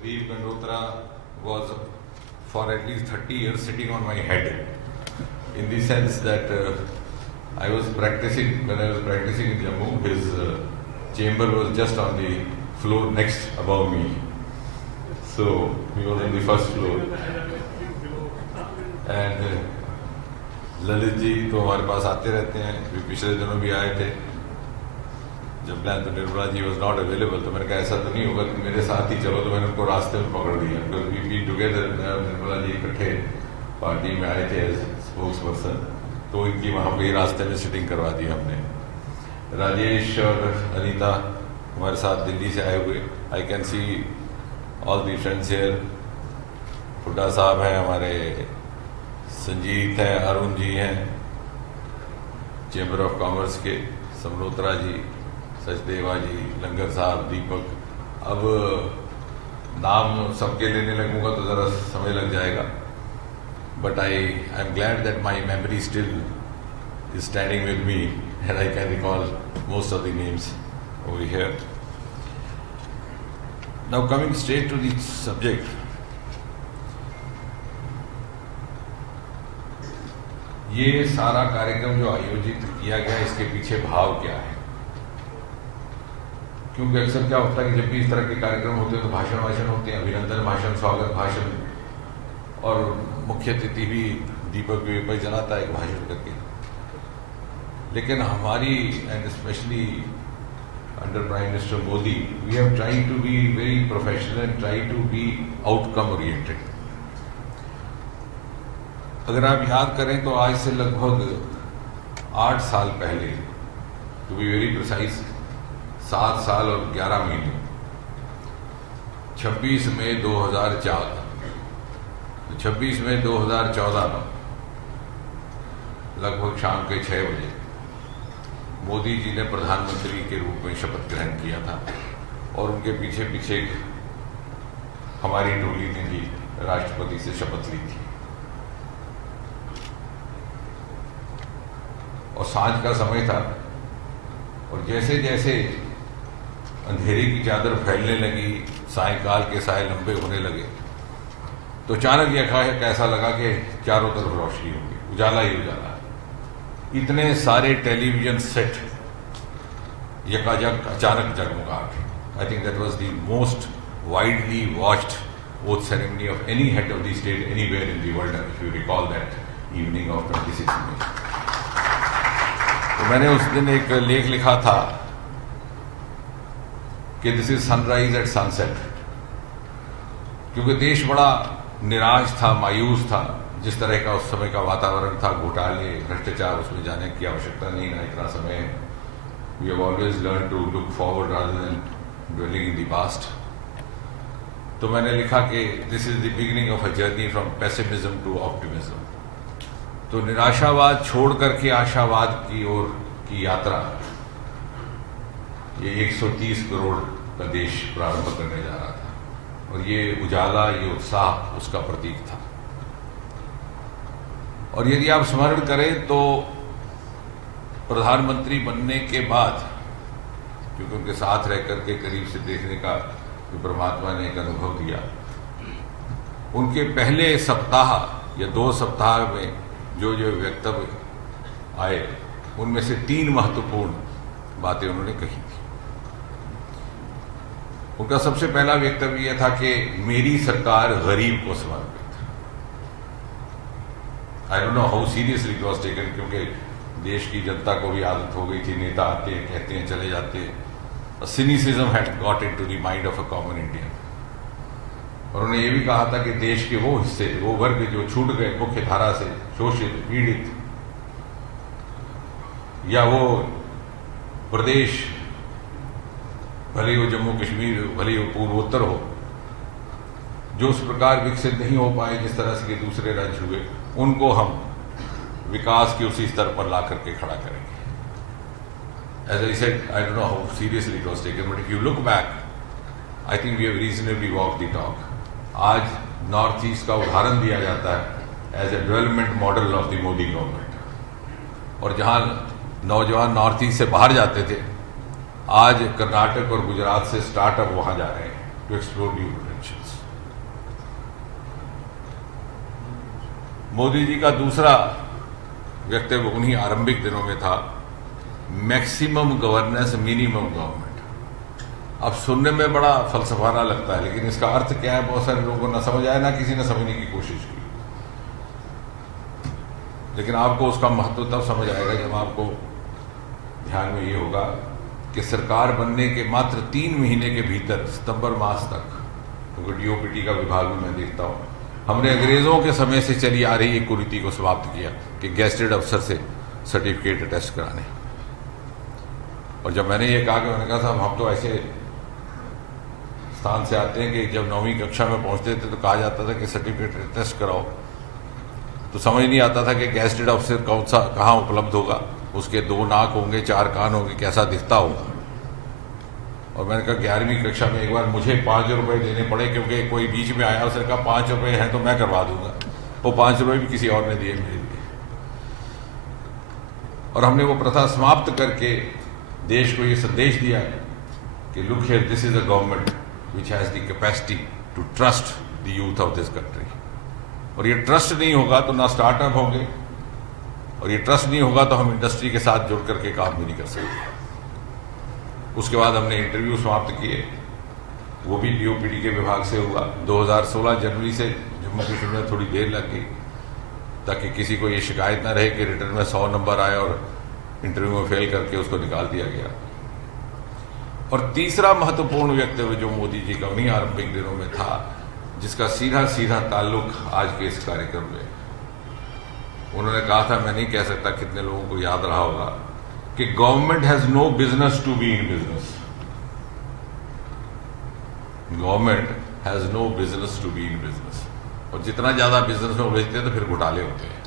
Sandeep Gandotra was for at least 30 years sitting on my head, in the sense that when I was practicing in Jammu, his chamber was just on the floor next above me. So he was on the first floor. And Lalit ji तो हमारे पास आते रहते हैं, पिछले दिनों भी आए थे जब प्लान तो Nirmala ji was not available, तो मैंने कहा ऐसा तो नहीं होगा कि मेरे साथ ही चलो, तो मैंने उनको रास्ते में पकड़ दिया। We be together, Nirmala ji इकट्ठे पार्टी में आए थे एज स्पोक्स पर्सन, तो इनकी वहाँ पे रास्ते में सिटिंग करवा दी हमने। राजेश और अनीता हमारे साथ दिल्ली से आए हुए, I can see all the friends here. Hooda साहब हैं हमारे, संजीत हैं, अरुण जी हैं चैम्बर ऑफ कॉमर्स के, समलोत्रा जी, सचदेवा जी, लंगर साहब, दीपक। अब नाम सबके लेने लगूंगा तो ज़रा समय लग जाएगा, but I am glad that my memory still is standing with me and I can recall most of the names over here. Now coming straight to the subject, ये सारा कार्यक्रम जो आयोजित किया गया, इसके पीछे भाव क्या है? क्योंकि अक्सर क्या होता है कि जब भी इस तरह के कार्यक्रम होते हैं तो भाषण होते हैं, अभिनंदन भाषण, स्वागत भाषण, और मुख्य अतिथि भी दीपक भी जलाता है एक भाषण करके। लेकिन हमारी, and specially under prime minister Modi, we have tried to be very professional and try to be outcome oriented. अगर आप याद करें तो आज से लगभग 8 साल पहले, टू बी वेरी प्रिसाइज 7 साल और 11 महीने, 26 मई 2004, 26 मई 2014 लगभग शाम के 6 बजे मोदी जी ने प्रधानमंत्री के रूप में शपथ ग्रहण किया था, और उनके पीछे पीछे हमारी टोली ने भी राष्ट्रपति से शपथ ली थी। और सांझ का समय था, और जैसे जैसे अंधेरे की चादर फैलने लगी, सायंकाल के साय लंबे होने लगे, तो अचानक यह ऐसा लगा कि चारों तरफ रोशनी होगी, उजाला ही उजाला। इतने सारे टेलीविजन सेट यकायक अचानक जगमगा उठे। I think that was the most widely watched oath ceremony of any head of the state anywhere in the world, if you recall that evening of 26 May. तो मैंने उस दिन एक लेख लिखा था कि this is sunrise at sunset, क्योंकि देश बड़ा निराश था, मायूस था। जिस तरह का उस समय का वातावरण था, घोटाले, भ्रष्टाचार, उसमें जाने की आवश्यकता नहीं ना, इतना समय है। We have always learn to look forward rather than dwelling in the past. तो मैंने लिखा कि this is the beginning of a journey from pessimism to optimism. तो निराशावाद छोड़ करके आशावाद की ओर की यात्रा, ये 130 करोड़ का देश प्रारंभ करने जा रहा था, और ये उजाला, ये उत्साह उसका प्रतीक था। और यदि आप स्मरण करें तो प्रधानमंत्री बनने के बाद, क्योंकि उनके साथ रह करके करीब से देखने का जो परमात्मा ने एक अनुभव दिया, उनके पहले सप्ताह या 2 सप्ताह में जो जो वक्तव्य आए, उनमें से 3 महत्वपूर्ण बातें उन्होंने कही थी। उनका सबसे पहला वक्तव्य यह था कि मेरी सरकार गरीब को समर्पित। I don't know how seriously it was taken, क्योंकि देश की जनता को भी आदत हो गई थी, नेता आते हैं, कहते हैं, चले जाते हैं। Cynicism had got into the mind of a common Indian. और उन्होंने ये भी कहा था कि देश के वो हिस्से, वो वर्ग जो छूट गए मुख्य धारा से, शोषित, पीड़ित, या वो प्रदेश, भले वो जम्मू कश्मीर, भले वो पूर्वोत्तर हो, जो उस प्रकार विकसित नहीं हो पाए जिस तरह से कि दूसरे राज्य हुए, उनको हम विकास के उसी स्तर पर ला करके खड़ा करेंगे। As I said, I don't know how seriously it was taken, but if you look back, I think we have reasonably walked the talk. आज नॉर्थ ईस्ट का उदाहरण दिया जाता है as a development model of the Modi government, और जहां नौजवान north east से बाहर जाते थे, आज कर्नाटक और गुजरात से स्टार्टअप वहां जा रहे हैं to explore new potentials. Modi ji का दूसरा वक्तव्य उन्हीं आरंभिक दिनों में था, मैक्सिमम गवर्नेंस मिनिमम गवर्नमेंट। अब सुनने में बड़ा फलसफाना लगता है, लेकिन इसका अर्थ क्या है बहुत सारे लोगों को ना समझ आया, ना किसी ने समझने की कोशिश की। लेकिन आपको उसका महत्व तब समझ आएगा जब आपको ध्यान में ये होगा कि सरकार बनने के मात्र 3 महीने के भीतर, सितंबर मास तक, क्योंकि डीओपीटी का विभाग भी मैं देखता हूँ, हमने अंग्रेजों के समय से चली आ रही एक कुरीति को समाप्त किया कि गेस्टेड अफसर से सर्टिफिकेट टेस्ट कराने। और जब मैंने ये कहा कि मैंने कहा साहब हम तो ऐसे स्थान से आते हैं कि जब 9वीं कक्षा में पहुंचते थे तो कहा जाता था कि सर्टिफिकेट टेस्ट कराओ, तो समझ नहीं आता था कि गेस्टेड अफसर कौन सा कहाँ उपलब्ध होगा, उसके 2 नाक होंगे, 4 कान होंगे, कैसा दिखता होगा। और मैंने कहा 11वीं कक्षा में एक बार मुझे 5 रुपए देने पड़े, क्योंकि कोई बीच में आया, उसने कहा 5 रुपए हैं तो मैं करवा दूंगा। वो 5 रुपए भी किसी और ने दिए मेरे लिए। और हमने वो प्रथा समाप्त करके देश को ये संदेश दिया कि look here, this is a government which has the capacity to trust the youth of this country. और ये ट्रस्ट नहीं होगा तो ना स्टार्टअप होंगे, और ये ट्रस्ट नहीं होगा तो हम इंडस्ट्री के साथ जुड़ करके काम भी नहीं कर सकते। उसके बाद हमने इंटरव्यू समाप्त किए, वो भी डीओपीटी के विभाग से हुआ। 2016 जनवरी से जम्मू कश्मीर में थोड़ी देर लग गई, ताकि किसी को ये शिकायत ना रहे कि रिटर्न में 100 नंबर आए और इंटरव्यू में फेल करके उसको निकाल दिया गया। और तीसरा महत्वपूर्ण वक्तव्य जो मोदी जी का उन्हीं आरंभिक दिनों में था, जिसका सीधा सीधा ताल्लुक आज के इस कार्यक्रम में, उन्होंने कहा था, मैं नहीं कह सकता कितने लोगों को याद रहा होगा, कि government has no business to be in business. Government has no business to be in business. और जितना ज्यादा बिजनेस में उलझते हैं तो फिर घोटाले होते हैं,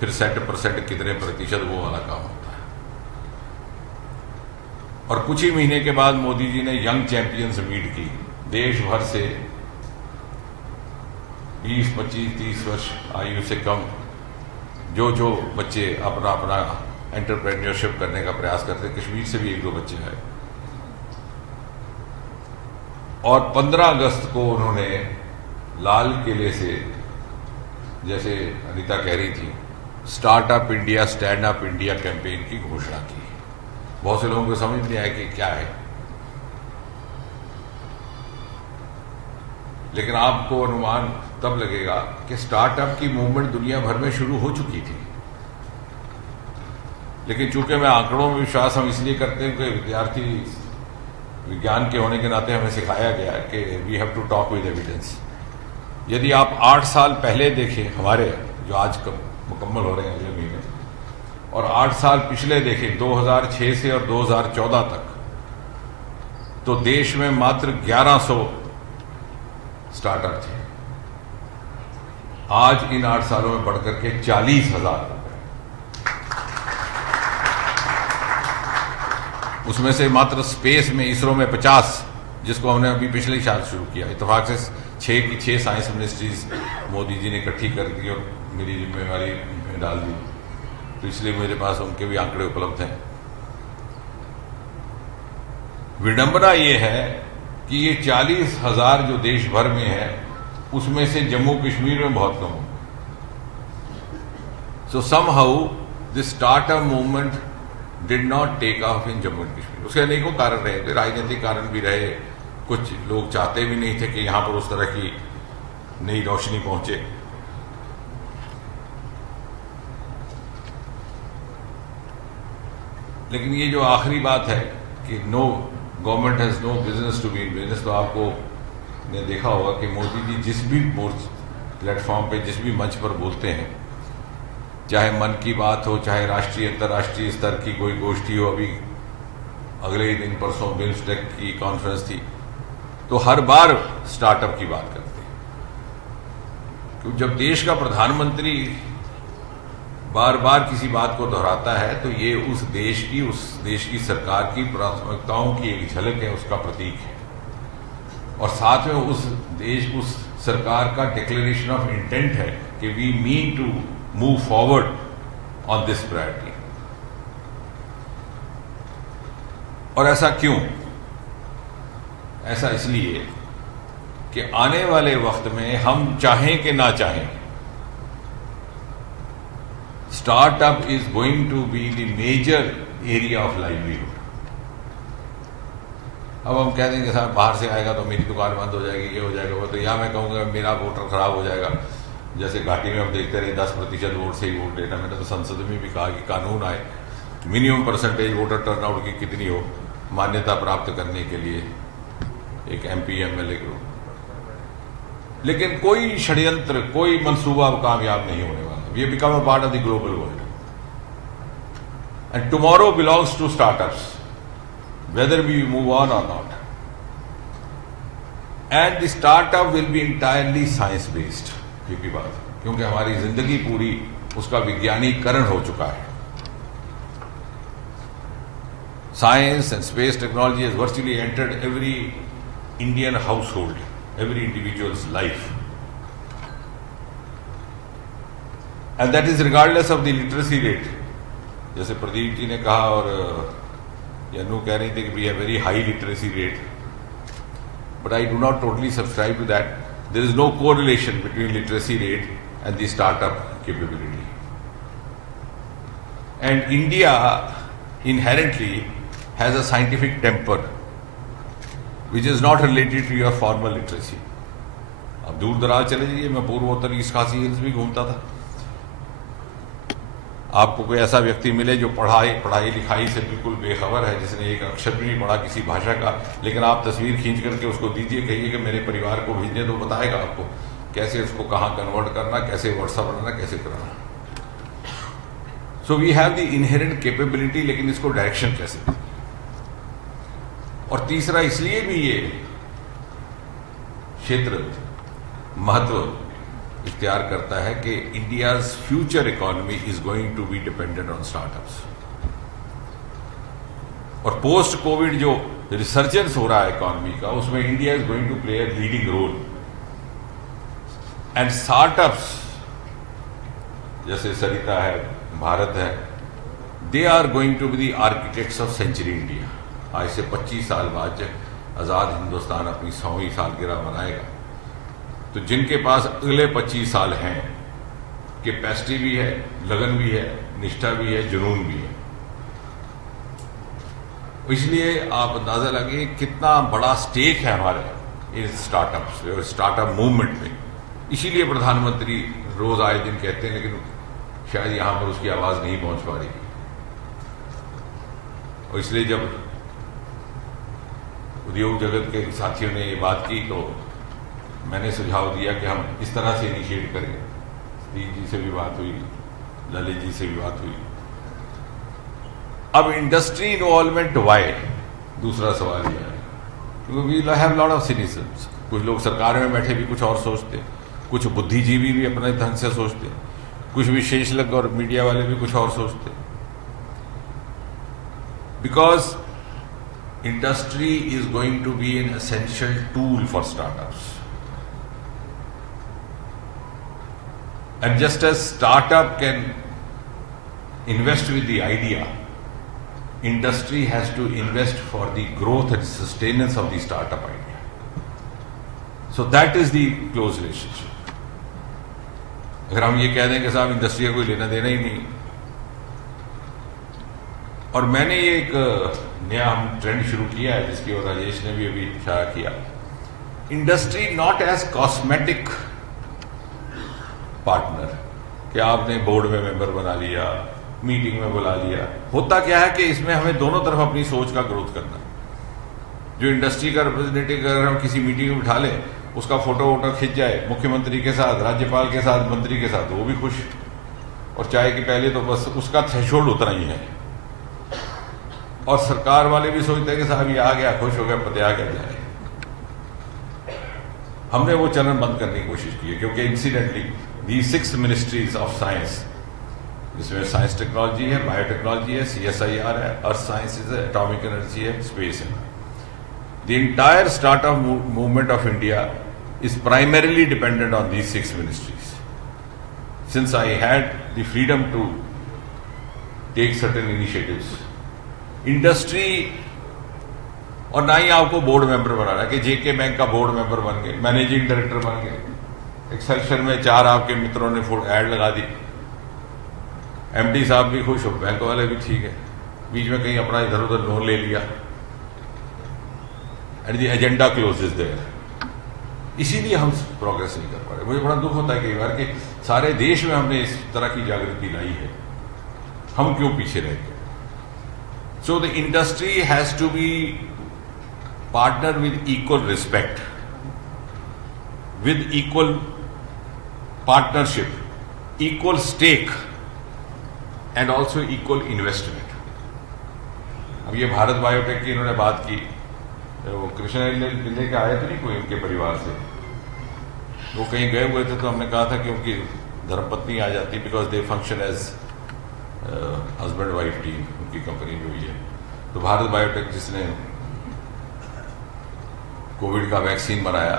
फिर %% कितने प्रतिशत, वो वाला काम होता है। और कुछ ही महीने के बाद मोदी जी ने यंग चैंपियंस मीट की, देश भर से 20, 25, 30 वर्ष आयु से कम जो बच्चे अपना एंटरप्रेन्योरशिप करने का प्रयास करते हैं। कश्मीर से भी 1-2 बच्चे आए। और 15 अगस्त को उन्होंने लाल किले से, जैसे अनीता कह रही थी, startup India, stand up India campaign की घोषणा की। बहुत से लोगों को समझ नहीं आया कि क्या है, लेकिन आपको अनुमान तब लगेगा कि स्टार्टअप की मूवमेंट दुनिया भर में शुरू हो चुकी थी। लेकिन चूंकि मैं आंकड़ों में विश्वास हम इसलिए करते हैं कि विद्यार्थी विज्ञान के होने के नाते हमें सिखाया गया है कि we have to talk with evidence. यदि आप 8 साल पहले देखें, हमारे जो आज मुकम्मल हो रहे हैं अगले महीने, और 8 साल पिछले देखें 2006 से और 2014 तक, तो देश में मात्र 1100 स्टार्टअप थे। आज इन 8 सालों में बढ़कर के 40,000 हो गए। उसमें से मात्र स्पेस में इसरो में 50, जिसको हमने अभी पिछले साल शुरू किया, इत्तेफाक से 6 की 6 साइंस मिनिस्ट्रीज मोदी जी ने इकट्ठी कर दी और मेरी जिम्मेवारी में डाल दी, तो इसलिए मेरे पास उनके भी आंकड़े उपलब्ध हैं। विडंबना ये है कि ये 40,000 जो देश भर में है, उसमें से जम्मू कश्मीर में बहुत कम हो। So somehow this startup movement did not take off in Jammu and Kashmir. उसके अनेकों कारण रहे थे, राजनीतिक कारण भी रहे, कुछ लोग चाहते भी नहीं थे कि यहां पर उस तरह की नई रोशनी पहुंचे। लेकिन ये जो आखिरी बात है कि no government has no business to be in business, तो आपको ने देखा होगा कि मोदी जी जिस भी प्लेटफॉर्म पे, जिस भी मंच पर बोलते हैं, चाहे मन की बात हो, चाहे राष्ट्रीय अंतर्राष्ट्रीय स्तर की कोई गोष्ठी हो, अभी अगले ही दिन परसों बिम्स्टेक की कॉन्फ्रेंस थी, तो हर बार स्टार्टअप की बात करते हैं। क्योंकि जब देश का प्रधानमंत्री बार बार किसी बात को दोहराता है, तो ये उस देश की सरकार की प्राथमिकताओं की एक झलक है, उसका प्रतीक है। और साथ में उस सरकार का डिक्लेरेशन ऑफ इंटेंट है कि we mean to move forward on this priority. और ऐसा क्यों? ऐसा इसलिए कि आने वाले वक्त में हम चाहें कि ना चाहें, startup is going to be the major area of livelihood. अब हम कह देंगे साहब बाहर से आएगा तो मेरी दुकान बंद हो जाएगी, ये हो जाएगा वो, तो या मैं कहूँगा मेरा वोटर खराब हो जाएगा। जैसे घाटी में हम देखते रहे 10% वोट से ही वोट लेना। मैंने तो संसद में भी कहा कि कानून आए, मिनिमम परसेंटेज वोटर टर्नआउट की कितनी हो मान्यता प्राप्त करने के लिए एक MP MLA को। लेकिन कोई षड्यंत्र, कोई मंसूबा कामयाब नहीं होने वाला। We become a part of the global world and tomorrow belongs to startups, whether we move on or not. And the startup will be entirely science based, क्योंकि बात, क्योंकि हमारी जिंदगी पूरी उसका विज्ञानीकरण हो चुका है। Science and space technology has virtually entered every Indian household, every individual's life, and that is regardless of the literacy rate. जैसे प्रदीप जी ने कहा और यनु कह रही थी कि we have very high literacy rate, but I do not totally subscribe to that. There is no correlation between literacy rate and the startup capability. And India inherently has a scientific temper which is not related to your formal literacy. अब दूर दराज चले जाइए, मैं पूर्वोत्तर east खासी hills भी घूमता था, आपको कोई ऐसा व्यक्ति मिले जो पढ़ाई लिखाई से बिल्कुल बेखबर है, जिसने एक अक्षर भी नहीं पढ़ा किसी भाषा का, लेकिन आप तस्वीर खींच करके उसको दीजिए, कहिए कि मेरे परिवार को भेजने दो, बताएगा आपको कैसे उसको कहाँ कन्वर्ट करना, कैसे व्हाट्सअप बनाना, कैसे करना. So we have the inherent capability, लेकिन इसको डायरेक्शन कैसे दें. और तीसरा इसलिए भी ये क्षेत्र महत्व इख्तियार करता है कि India's future economy is going to be dependent on startups. और पोस्ट कोविड जो रिसर्जेंस हो रहा है इकोनॉमी का, उसमें India is going to play a leading role. And startups जैसे सरिता है, भारत है, they are going to be the architects of century India. आज से 25 साल बाद जब आज़ाद हिंदुस्तान अपनी 100वीं सालगिरह मनाएगा, तो जिनके पास अगले 25 साल हैं, कैपेसिटी भी है, लगन भी है, निष्ठा भी है, जुनून भी है. इसलिए आप अंदाजा लगाइए कितना बड़ा स्टेक है हमारे इस स्टार्टअप मूवमेंट में. इसीलिए प्रधानमंत्री रोज आए दिन कहते हैं, लेकिन शायद यहां पर उसकी आवाज नहीं पहुंच पा रही. और इसलिए जब उद्योग जगत के साथियों ने ये बात की, तो मैंने सुझाव दिया कि हम इस तरह से इनिशिएट करें. स्टीव जी से भी बात हुई, ललित जी से भी बात हुई. अब इंडस्ट्री इन्वॉल्वमेंट वाई, दूसरा सवाल यह है, क्योंकि we have lot of citizens. कुछ लोग सरकार में बैठे भी कुछ और सोचते, कुछ बुद्धिजीवी भी अपने ढंग से सोचते, कुछ विशेषज्ञ और मीडिया वाले भी कुछ और सोचते. Because industry is going to be an essential tool for startups. And just as startup can invest with the idea, industry has to invest for the growth and sustenance of the startup idea. So that is the close relationship. अगर हम ये कह दें कि साहब industry का कोई लेना देना ही नहीं, और मैंने ये एक नया हम ट्रेंड शुरू किया है, जिसकी और राजेश ने भी अभी इशारा किया, industry not as cosmetic partner, कि आपने बोर्ड में मेंबर बना लिया, मीटिंग में बुला लिया. होता क्या है कि इसमें हमें दोनों तरफ अपनी सोच का ग्रोथ करना है. जो इंडस्ट्री का रिप्रेजेंटेटिव अगर हम किसी मीटिंग में बिठा लें, उसका फोटो खिंच जाए मुख्यमंत्री के साथ, राज्यपाल के साथ, मंत्री के साथ, वो भी खुश. और चाय के पहले तो बस उसका थ्रेशोल्ड उतना ही है. और सरकार वाले भी सोचते हैं कि साहब ये आ गया, खुश हो गया, पते आ गया जाए. हमने वो चलन बंद करने की कोशिश की है, क्योंकि incidentally the 6 ministries of science, जिसमें साइंस टेक्नोलॉजी है, बायोटेक्नोलॉजी है, CSIR है, अर्थ साइंसेज है, एटॉमिक एनर्जी है, स्पेस है. The entire startup movement of India is primarily dependent on these 6 ministries. Since I had the freedom to take certain initiatives, industry, और ना ही आपको board member बनाना है कि JK बैंक का board member बन गए, मैनेजिंग डायरेक्टर बन गए, एक्सेल्शन में 4 आपके मित्रों ने ऐड लगा दी. एमडी साहब भी खुश हो, बैंक वाले भी ठीक है, बीच में कहीं अपना इधर उधर लोन ले लिया and the agenda closes there. इसीलिए हम प्रोग्रेस नहीं कर पा रहे। मुझे बड़ा दुख होता है कई बार कि सारे देश में हमने इस तरह की जागृति लाई है, हम क्यों पीछे रह गए। So the industry has to be partner with equal respect, with equal partnership, equal stake and also equal investment. अब ये भारत बायोटेक की इन्होंने बात की, वो कृष्ण ले के आए थे नहीं कोई उनके परिवार से, वो कहीं गए हुए थे तो हमने कहा था कि उनकी धर्मपत्नी आ जाती, because they function as husband wife team, उनकी कंपनी जो हुई है। तो भारत बायोटेक जिसने कोविड का वैक्सीन बनाया,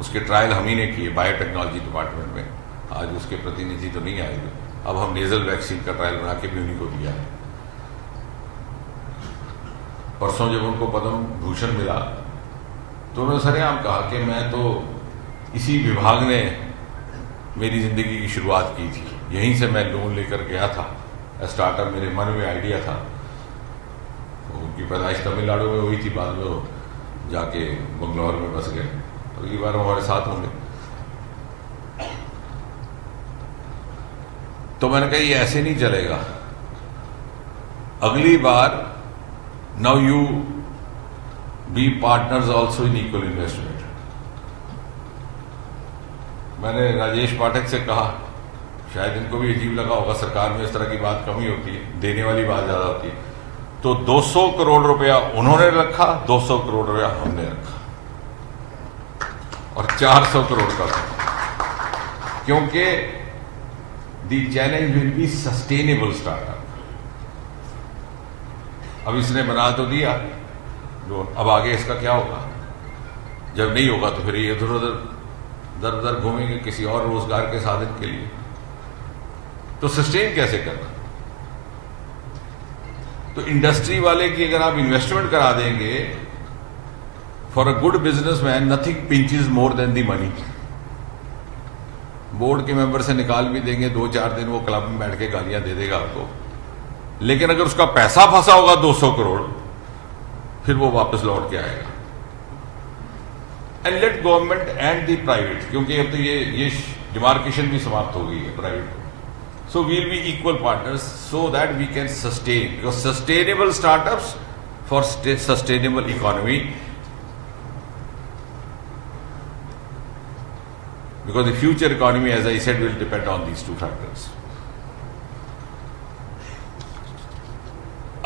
उसके ट्रायल हम ही ने किए बायोटेक्नोलॉजी डिपार्टमेंट में। आज उसके प्रतिनिधि तो नहीं आए, अब हम नेजल वैक्सीन का ट्रायल बना के भी उन्हीं को दिया है। परसों जब उनको पद्म भूषण मिला तो उन्होंने सरेआम कहा कि मैं तो इसी विभाग ने मेरी जिंदगी की शुरुआत की थी, यहीं से मैं लोन लेकर गया था, स्टार्टअप मेरे मन में आइडिया था। तो उनकी पैदाइश तमिलनाडु में हुई थी, बाद में वो जाके बंगलौर में बस गए। अगली बार हमारे साथ होंगे। तो मैंने कहा ये ऐसे नहीं चलेगा, अगली बार now you be partners also in equal investment. मैंने राजेश पाठक से कहा, शायद इनको भी अजीब लगा होगा, सरकार में इस तरह की बात कम ही होती है, देने वाली बात ज्यादा होती है। तो 200 करोड़ रुपया उन्होंने रखा, 200 करोड़ रुपया हमने रखा और 400 करोड़ का था, क्योंकि the challenge will be sustainable startup. अब इसने बना तो दिया लोन, अब आगे इसका क्या होगा? जब नहीं होगा तो फिर ये इधर उधर दर दर घूमेंगे किसी और रोजगार के साधन के लिए। तो सस्टेन कैसे करना? तो इंडस्ट्री वाले की अगर आप इन्वेस्टमेंट करा देंगे, for a good businessman nothing pinches more than the money. Board के मेंबर से निकाल भी देंगे, 2-4 दिन वो क्लब में बैठ के गालियां दे देगा आपको, लेकिन अगर उसका पैसा फंसा होगा 200 करोड़, फिर वो वापस लौट के आएगा। And let government and the private, क्योंकि अब तो ये डिमार्केशन भी समाप्त हो गई है प्राइवेट को। So we'll be equal partners so that we can sustain, because sustainable startups for sustainable economy, because the future economy, as I said, will depend on these two factors.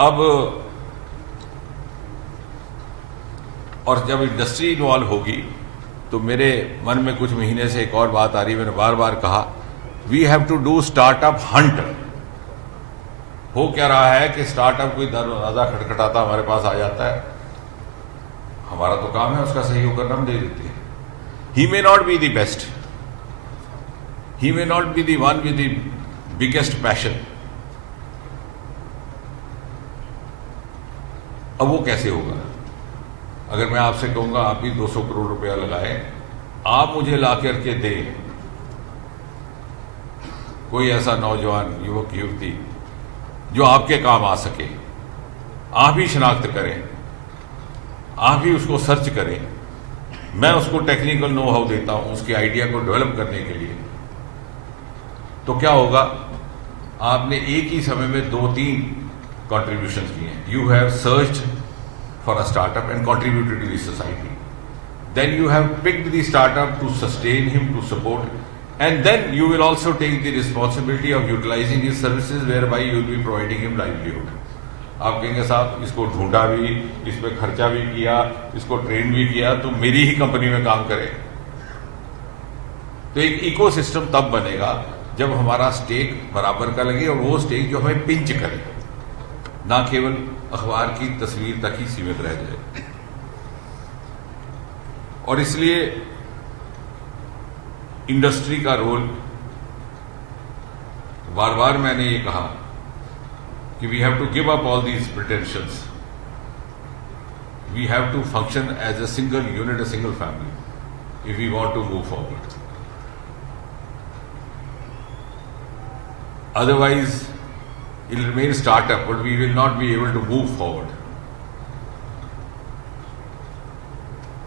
अब और जब industry involve होगी तो मेरे मन में कुछ महीने से एक और बात आ रही है, मैंने बार बार कहा, we have to do startup hunt. हो क्या रहा है कि स्टार्टअप कोई दरवाजा खटखटाता हमारे पास आ जाता है, हमारा तो काम है उसका सहयोग करना, हम दे देते हैं। He may not be the best, he may not be the one with the biggest passion। अब वो कैसे होगा? अगर मैं आपसे कहूंगा आप भी 200 करोड़ रुपया लगाएं, आप मुझे ला करके दें कोई ऐसा नौजवान युवक युवती जो आपके काम आ सके, आप ही शिनाख्त करें, आप ही उसको सर्च करें, मैं उसको टेक्निकल नो हाउ देता हूं उसके आइडिया को डेवलप करने के लिए। तो क्या होगा? आपने एक ही समय में 2-3 कॉन्ट्रीब्यूशन किए हैं। You have searched for a startup and contributed to the society, then you have picked the startup to sustain him, to support, and then you will also take the responsibility of utilising his services whereby you will be providing him livelihood. आप कहेंगे साहब इसको ढूंढा भी, इस पर खर्चा भी किया, इसको ट्रेन भी किया, तो मेरी ही कंपनी में काम करे। तो एक इकोसिस्टम तब बनेगा जब हमारा स्टेक बराबर का लगे, और वो स्टेक जो हमें पिंच करे, ना केवल अखबार की तस्वीर तक ही सीमित रह जाए। और इसलिए इंडस्ट्री का रोल, बार बार मैंने ये कहा कि we have to give up all these pretensions, we have to function as a single unit, a single family, if we want to move forward. Otherwise, it will remain startup, but we will not be able to move forward.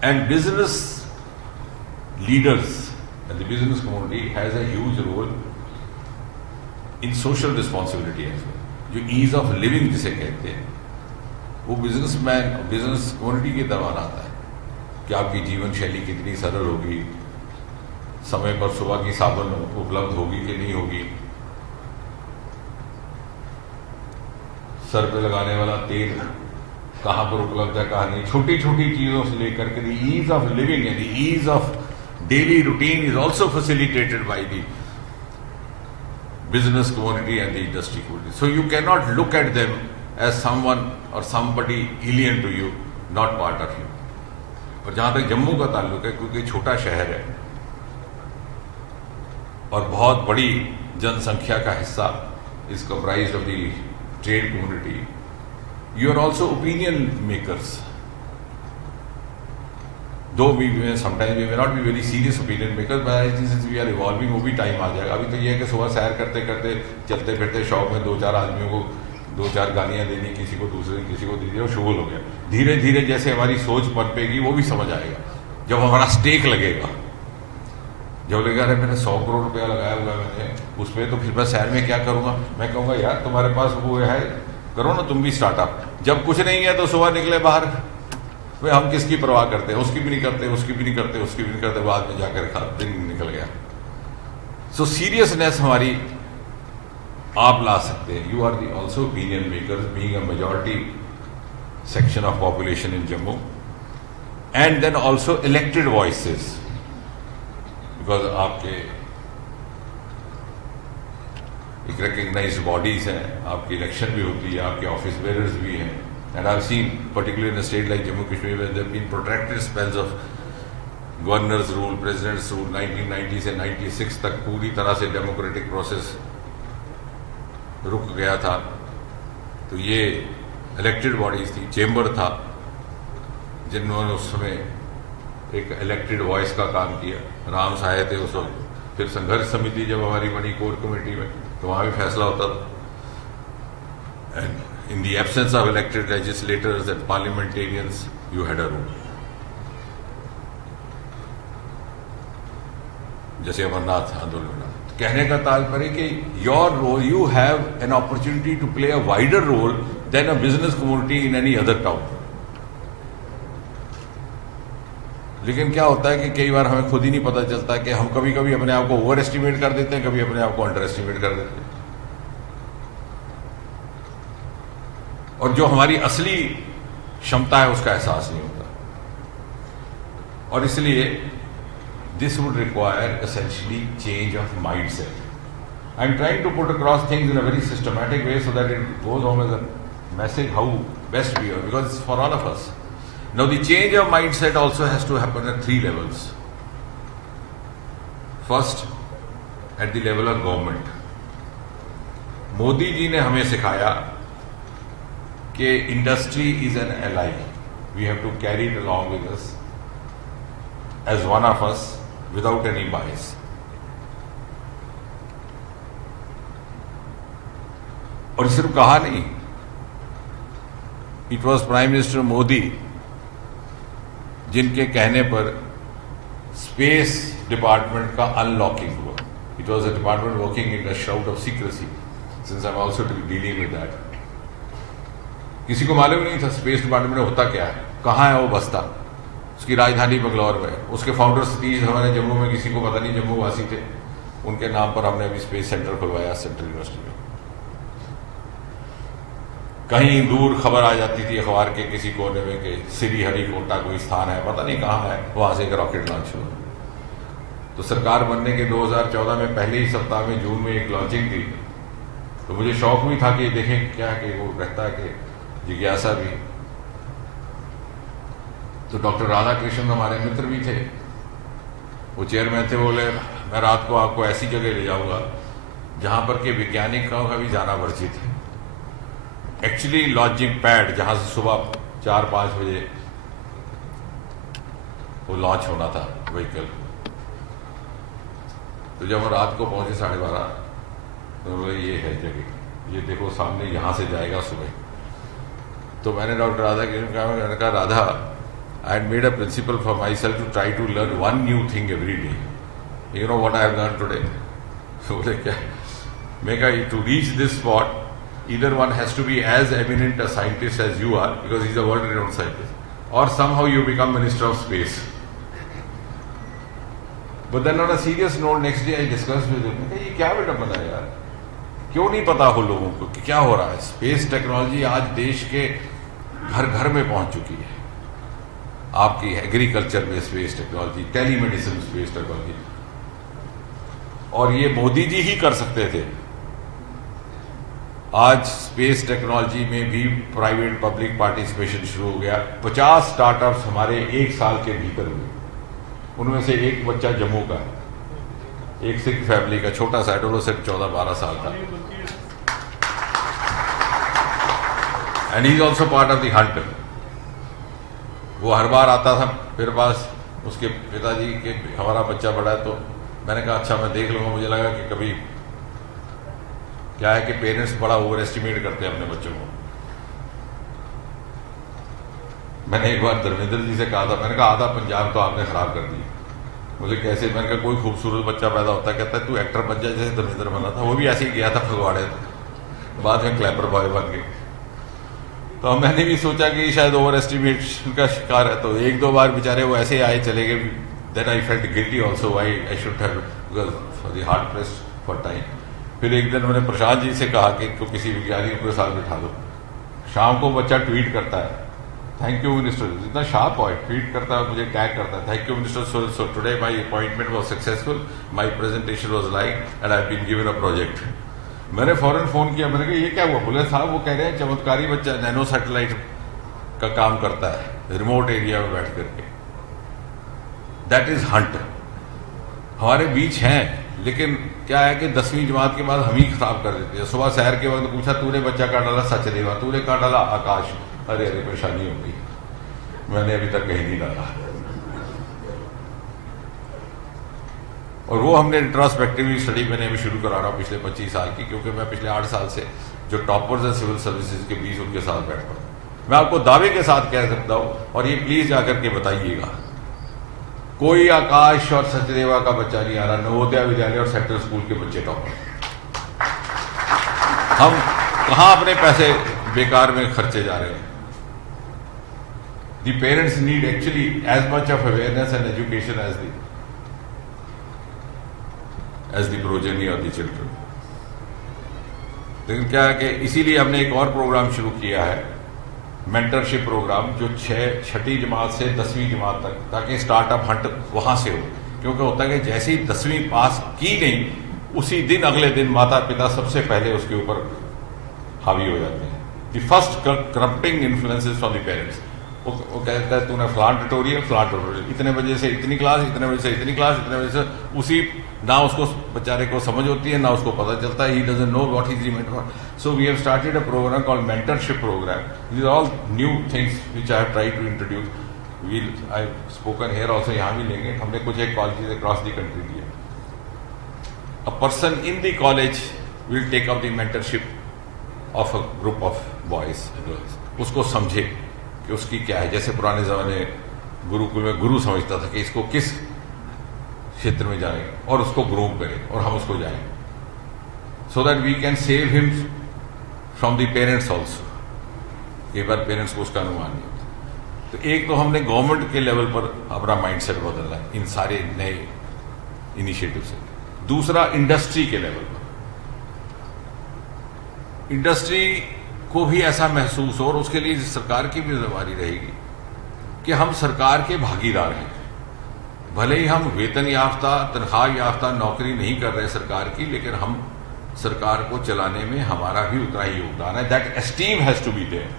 And business leaders and the business community has a huge role in social responsibility as well. जो ease of living जिसे कहते हैं, वो businessman और business community के दौरान आता है कि आपकी जीवन शैली कितनी सरल होगी, समय पर सुबह की साबुन उपलब्ध होगी कि नहीं होगी, सर पे लगाने वाला तेल कहाँ पर उपलब्ध है कहाँ नहीं, छोटी छोटी चीज़ों से लेकर के the ease of living and the ease of daily routine is also facilitated by the business community and the industry community. So you cannot look at them as someone or somebody alien to you, not part of you. और जहाँ तक जम्मू का ताल्लुक है, क्योंकि छोटा शहर है और बहुत बड़ी जनसंख्या का हिस्सा is comprised of the trade community, you are also opinion makers. Though we sometimes we may not be very serious opinion makers, but since we are evolving, वो भी टाइम आ जाएगा. अभी तो ये है कि सुबह सैर करते करते चलते फिरते शौक में 2-4 आदमियों को 2-4 गालियाँ देनी, किसी को दूसरे किसी को दीजिए और शुगल हो गया. धीरे धीरे जैसे हमारी सोच पनपेगी वो भी समझ आएगा. जब हमारा स्टेक लगेगा, जब लगेगा अरे मैंने 100 करोड़ रुपया लगाया हुआ है मैंने उस पर, तो फिर मैं शहर में क्या करूँगा. मैं कहूँगा यार तुम्हारे पास वो है, करो ना तुम भी स्टार्टअप. जब कुछ नहीं है तो सुबह निकले बाहर, वे हम किसकी परवाह करते हैं, उसकी भी नहीं करते, उसकी भी नहीं करते, उसकी भी नहीं करते, बाद में जाकर दिन निकल गया. सो सीरियसनेस हमारी आप ला सकते हैं. You are the also opinion makers, being a majority section of population in Jammu, and then also elected voices, because आपके एक रिकग्नाइज्ड बॉडीज हैं, आपकी इलेक्शन भी होती है, आपके ऑफिस बेयरर्स भी हैं. And I've seen, particularly in a state like Jammu Kashmir, where there have been protracted spells of governor's rule, president's rule, 1990 से 96 तक पूरी तरह से डेमोक्रेटिक प्रोसेस रुक गया था. तो ये इलेक्टेड बॉडीज थी, चेंबर था, जिन्होंने उस समय एक इलेक्टेड वॉइस का काम किया. राम साहे थे उस वक्त. फिर संघर्ष समिति जब हमारी बनी कोर कमेटी में, तो वहाँ भी फैसला होता था. And in the absence of elected legislators and parliamentarians, you had a role. जैसे अमरनाथ आंदोलन. कहने का तात्पर्य कि your role, you have an opportunity to play a wider role than a business community in any other town. लेकिन क्या होता है कि कई बार हमें खुद ही नहीं पता चलता कि हम कभी कभी अपने आप को ओवर एस्टिमेट कर देते हैं, कभी अपने आप को अंडर एस्टिमेट कर देते हैं, और जो हमारी असली क्षमता है उसका एहसास नहीं होता. और इसलिए this would require essentially change of mind set. I am trying to put across things in a very systematic way so that it goes home as a message how best we are, because it's for all of us. Now the change of mind set also has to happen at 3 levels. First, at the level of government. Modi ji ने हमें सिखाया कि industry is N ally. We have to carry it along with us as one of us without any bias. और सिर्फ कहा नहीं, it was prime minister Modi जिनके कहने पर स्पेस डिपार्टमेंट का अनलॉकिंग हुआ. It was a department working in the shroud of secrecy, since I am also dealing with that. किसी को मालूम नहीं था स्पेस डिपार्टमेंट में होता क्या है, कहाँ है वो बस्ता. उसकी राजधानी बंगलौर में. उसके फाउंडर सतीश हमारे जम्मू में, किसी को पता नहीं, जम्मू वासी थे. उनके नाम पर हमने अभी स्पेस सेंटर खुलवाया सेंट्रल यूनिवर्सिटी में. कहीं दूर खबर आ जाती थी अखबार के किसी कोने में कि श्रीहरिकोटा कोई स्थान है, पता नहीं कहाँ है, वहाँ से एक रॉकेट लॉन्च हुआ. तो सरकार बनने के 2014 में पहले ही सप्ताह में जून में एक लॉन्चिंग थी. तो मुझे शौक भी था कि देखें क्या कि वो रहता है कि जिज्ञासा भी. तो डॉक्टर राधाकृष्णन हमारे मित्र भी थे, वो चेयरमैन थे. बोले मैं रात को आपको ऐसी जगह ले जाऊंगा जहां पर के वैज्ञानिकों का भी जाना वर्जित है. एक्चुअली लॉन्चिंग पैड जहां से सुबह 4-5 बजे वो लॉन्च होना था व्हीकल. तो जब हम रात को पहुंचे 12:30, तो बोले ये है जगह, ये देखो सामने, यहाँ से जाएगा सुबह। तो मैंने डॉक्टर राधा के मैंने कहा Radha, I had made a principle for myself to try to learn one new thing every day. You know what I have learned today? बोले क्या? मैं कहा to reach this spot, either one has to be as eminent a scientist as you are, because he is a world-renowned scientist, or somehow you become Minister of Space. But then on a serious note, next day I discussed with him, ये क्या बेटा बना यार, क्यों नहीं पता हो लोगों को कि क्या हो रहा है? स्पेस टेक्नोलॉजी आज देश के घर घर में पहुंच चुकी है। आपकी एग्रीकल्चर में space technology, telemedicine space technology, और ये मोदी जी ही कर सकते थे। आज स्पेस टेक्नोलॉजी में भी प्राइवेट पब्लिक पार्टिसिपेशन शुरू हो गया। 50 स्टार्टअप्स हमारे 1 साल के भीतर हुए। उनमें से एक बच्चा जम्मू का है, एक सिख फैमिली का, छोटा सा एडोलेसेंट, 14-12 साल का, and he is also part of the Hunt. वो हर बार आता था मेरे पास, उसके पिताजी के हमारा बच्चा बड़ा है, तो मैंने कहा अच्छा मैं देख लूँगा। मुझे लगा कि कभी क्या है कि पेरेंट्स बड़ा ओवर एस्टिमेट करते हैं अपने बच्चों को। मैंने एक बार धर्मेंद्र जी से कहा था, मैंने कहा आधा पंजाब तो आपने खराब कर दी। मुझे कैसे? मैंने कहा कोई खूबसूरत बच्चा पैदा होता है, कहता है तू एक्टर बन जा जैसे धर्मेंद्र बना था। वो भी ऐसे ही गया था फगवाड़े, बाद में क्लैपर बॉय बन गए। तो मैंने भी सोचा कि शायद ओवर एस्टिमेशन का शिकार है। तो 1-2 बार बेचारे वो ऐसे आए चले गए। Then I felt guilty also, I should have, because for the hard pressed for time. फिर एक दिन मैंने प्रशांत जी से कहा कि इनको किसी विज्ञानी के साथ बिठा दो। शाम को बच्चा ट्वीट करता है, थैंक यू मिनिस्टर, इतना शार्प बॉय, ट्वीट करता है, मुझे टैग करता है, thank you minister, so today my appointment was successful, my presentation was like and I have been given a project. मैंने फौरन फोन किया, मैंने कहा ये क्या हुआ? बोले साहब वो कह रहे हैं चमत्कारी बच्चा नैनो सैटेलाइट का काम करता है रिमोट एरिया में बैठ करके। That is Hunt. हमारे बीच हैं, लेकिन क्या है कि 10वीं जमात के बाद हम ही खराब कर देते हैं। सुबह सैर के वक्त पूछा तूने बच्चा कहाँ डाला? सचदेवा। तूने कहाँ डाला? आकाश। अरे अरे परेशानी हो गई, मैंने अभी तक कहीं नहीं डाला। और वो हमने इंट्रोस्पेक्टिव स्टडी मैंने अभी शुरू करा रहा हूँ पिछले 25 साल की, क्योंकि मैं पिछले 8 साल से जो टॉपर्स हैं सिविल सर्विसेज के 20 उनके साथ बैठता हूँ। मैं आपको दावे के साथ कह सकता हूँ, और ये प्लीज जाकर के बताइएगा, कोई आकाश और सचदेवा का बच्चा नहीं आ रहा। नवोदय विद्यालय और सेंट्रल स्कूल के बच्चे टॉपर। हम कहाँ अपने पैसे बेकार में खर्चे जा रहे हैं? The parents need actually as much of awareness and education as the progeny of the children. लेकिन क्या है कि इसीलिए हमने एक और प्रोग्राम शुरू किया है, मेंटरशिप प्रोग्राम, जो 6ठी जमात से 10वीं जमात तक, ताकि स्टार्टअप हंट वहां से हो। क्योंकि होता है कि जैसे ही 10वीं पास की नहीं, उसी दिन अगले दिन माता पिता सबसे पहले उसके ऊपर हावी हो जाते हैं। The first corrupting influences from the parents. वो कहता है तूने फ्लान ट्यूटोरियल, इतने बजे से इतनी क्लास, इतने बजे से इतनी क्लास, इतने बजे से, उसी ना उसको बेचारे को समझ होती है, ना उसको पता चलता है। He doesn't know what is meant for. So we have started a programme called mentorship programme. These are all new things which I have tried to introduce. I have spoken here also, यहाँ भी लेंगे। हमने कुछ एक colleges across the country लिए। A person in the college will take up the mentorship of a group of boys and girls. उसको समझे कि उसकी क्या है। जैसे पुराने ज़माने गुरुकुल में गुरु समझता था कि इसको किस क्षेत्र में जाए, और उसको ग्रूम करें और हम उसको जाएं, so that we can save him from the parents also. कई बार पेरेंट्स को उसका अनुमान नहीं होता। तो एक तो हमने गवर्नमेंट के लेवल पर अपना माइंडसेट बदलना है इन सारे नए इनिशिएटिव से। दूसरा, इंडस्ट्री के लेवल पर, इंडस्ट्री को भी ऐसा महसूस हो, और उसके लिए सरकार की भी जिम्मेदारी रहेगी कि हम सरकार के भागीदार हैं। भले ही हम वेतन याफ्ता, तनख्वाह याफ्ता नौकरी नहीं कर रहे सरकार की, लेकिन हम सरकार को चलाने में हमारा भी उतना ही योगदान है। That esteem has to be there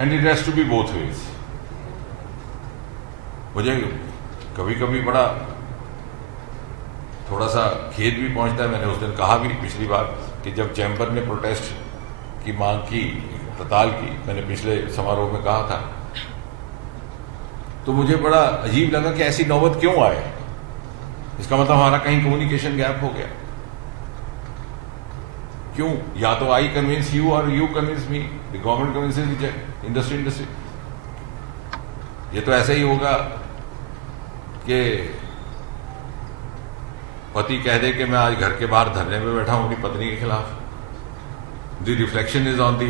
and it has to be both ways. मुझे कभी कभी बड़ा थोड़ा सा खेद भी पहुंचता है। मैंने उस दिन कहा भी पिछली बार कि जब चैम्बर ने प्रोटेस्ट की मांग की, हड़ताल की, मैंने पिछले समारोह में कहा था, तो मुझे बड़ा अजीब लगा कि ऐसी नौबत क्यों आए। इसका मतलब हमारा कहीं कम्युनिकेशन गैप हो गया। क्यों? या तो आई कन्विंस यू और you convince me, the government convinces industry. ये तो ऐसा ही होगा कि पति कह दे कि मैं आज घर के बाहर धरने में बैठा हूं अपनी पत्नी के खिलाफ। The reflection is on the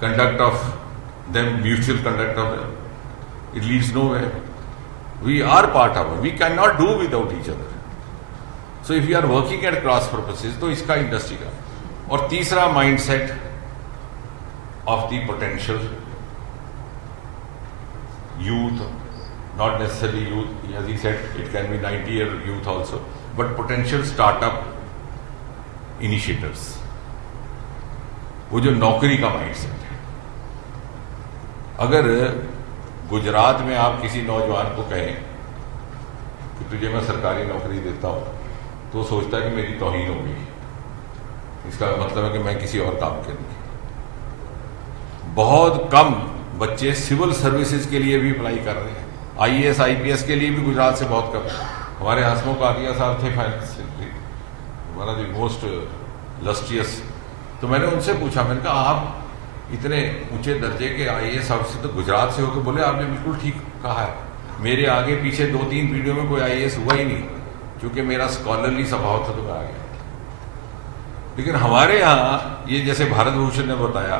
conduct of them, mutual conduct of them, it leads nowhere. We are part of, we can not do without each other. So if you are working at cross purposes, तो इसका industry का। और तीसरा mindset of the potential youth, not necessarily youth, as he said, it can be 90-year youth also, but potential startup initiators, वो जो नौकरी का mindset है। अगर गुजरात में आप किसी नौजवान को कहें कि तुझे मैं सरकारी नौकरी देता हूं, तो सोचता है कि मेरी तौहीन होगी, इसका मतलब है कि मैं किसी और काम करूंगी। बहुत कम बच्चे सिविल सर्विसेज के लिए भी अप्लाई कर रहे हैं, आईएएस आईपीएस के लिए भी गुजरात से बहुत कम। हमारे हसमुख कादिया साहब थे finance secretary, one of the most illustrious. तो मैंने उनसे पूछा, मैंने कहा आप इतने ऊंचे दर्जे के आईएएस ऑफिसर तो गुजरात से हो? तो बोले आपने बिल्कुल ठीक कहा है, मेरे आगे पीछे 2-3 पीढ़ियों में कोई आईएएस हुआ ही नहीं, क्योंकि मेरा स्कॉलरली स्वभाव था तो मैं आ गया। लेकिन हमारे यहाँ ये जैसे भारत भूषण ने बताया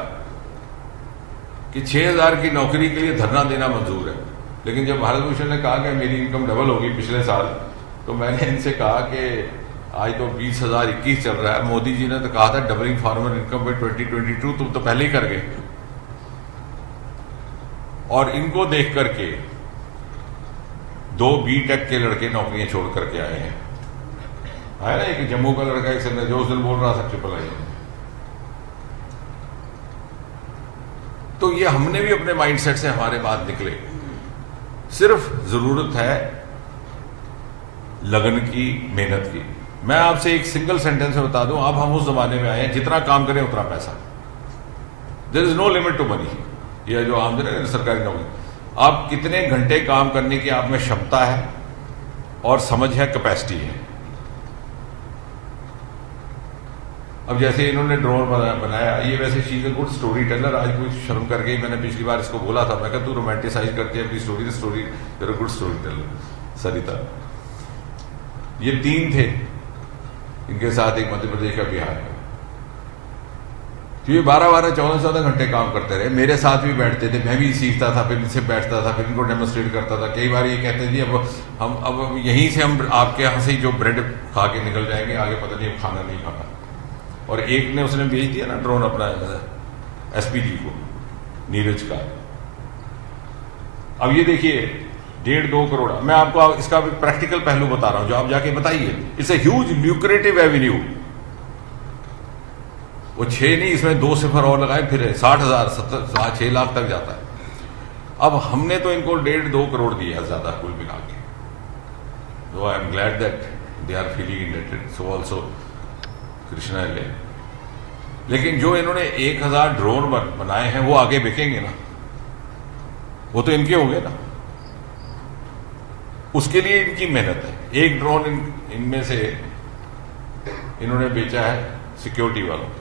कि 6,000 की नौकरी के लिए धरना देना मंजूर है, लेकिन जब भारत भूषण ने कहा कि मेरी इनकम डबल होगी पिछले साल, तो मैंने इनसे कहा कि आज तो 20,021 चल रहा है, मोदी जी ने तो कहा था डबलिंग फार्मर इनकम बाय 2022, तुम तो पहले ही कर गए। और इनको देख करके 2 बीटेक के लड़के नौकरियां छोड़ करके आए हैं। आया ना, एक जम्मू का लड़का, एक जो उस दिन बोल रहा था ट्रिपल आई। तो ये हमने भी अपने माइंडसेट से हमारे बाद निकले। सिर्फ जरूरत है लगन की, मेहनत की। मैं आपसे एक सिंगल सेंटेंस में बता दूं, अब हम उस जमाने में आए हैं जितना काम करें उतना पैसा। There is no limit to money. ये जो आमदनी है सरकारी नौकरी, आप कितने घंटे काम करने की आप में क्षमता है और समझ है, कैपेसिटी है। अब जैसे इन्होंने ड्रोन बनाया, ये वैसे she is a good story Taylor. आज कोई शर्म करके ही, मैंने पिछली बार इसको बोला था, मैं कहा तू रोमांटिसाइज करती है अपनी story, you are a good story teller Sarita. ये 3 थे, इनके साथ एक मध्य प्रदेश का बिहार का। तो ये 12-12, 14-14 घंटे काम करते रहे, मेरे साथ भी बैठते थे, मैं भी सीखता था, फिर इनसे बैठता था, फिर इनको डेमोन्स्ट्रेट करता था। कई बार ये कहते थे अब यहीं से हम आपके यहाँ से जो ब्रेड खा के निकल जाएंगे, आगे पता नहीं अब खाना नहीं खाना। और एक ने उसने भेज दिया ना ड्रोन अपना एसपीजी को, नीरज का। अब ये देखिए 1.5-2 करोड़। मैं आपको इसका प्रैक्टिकल पहलू बता रहा हूं, जो आप जाके बताइए। It's a huge lucrative Avenue. वो 6 नहीं, इसमें 2 सिफर और लगाए, फिर 60,000, 6 लाख तक जाता है। अब हमने तो इनको 1.5-2 करोड़ दिया ज्यादा कुल मिला के। तो I am glad that they are feeling indebted, so also Krishna ले। लेकिन जो इन्होंने 1000 ड्रोन बनाए हैं वो आगे बिकेंगे ना, वो तो इनके होंगे ना। उसके लिए इनकी मेहनत है। एक ड्रोन इनमें से इन्होंने बेचा है सिक्योरिटी वालों को।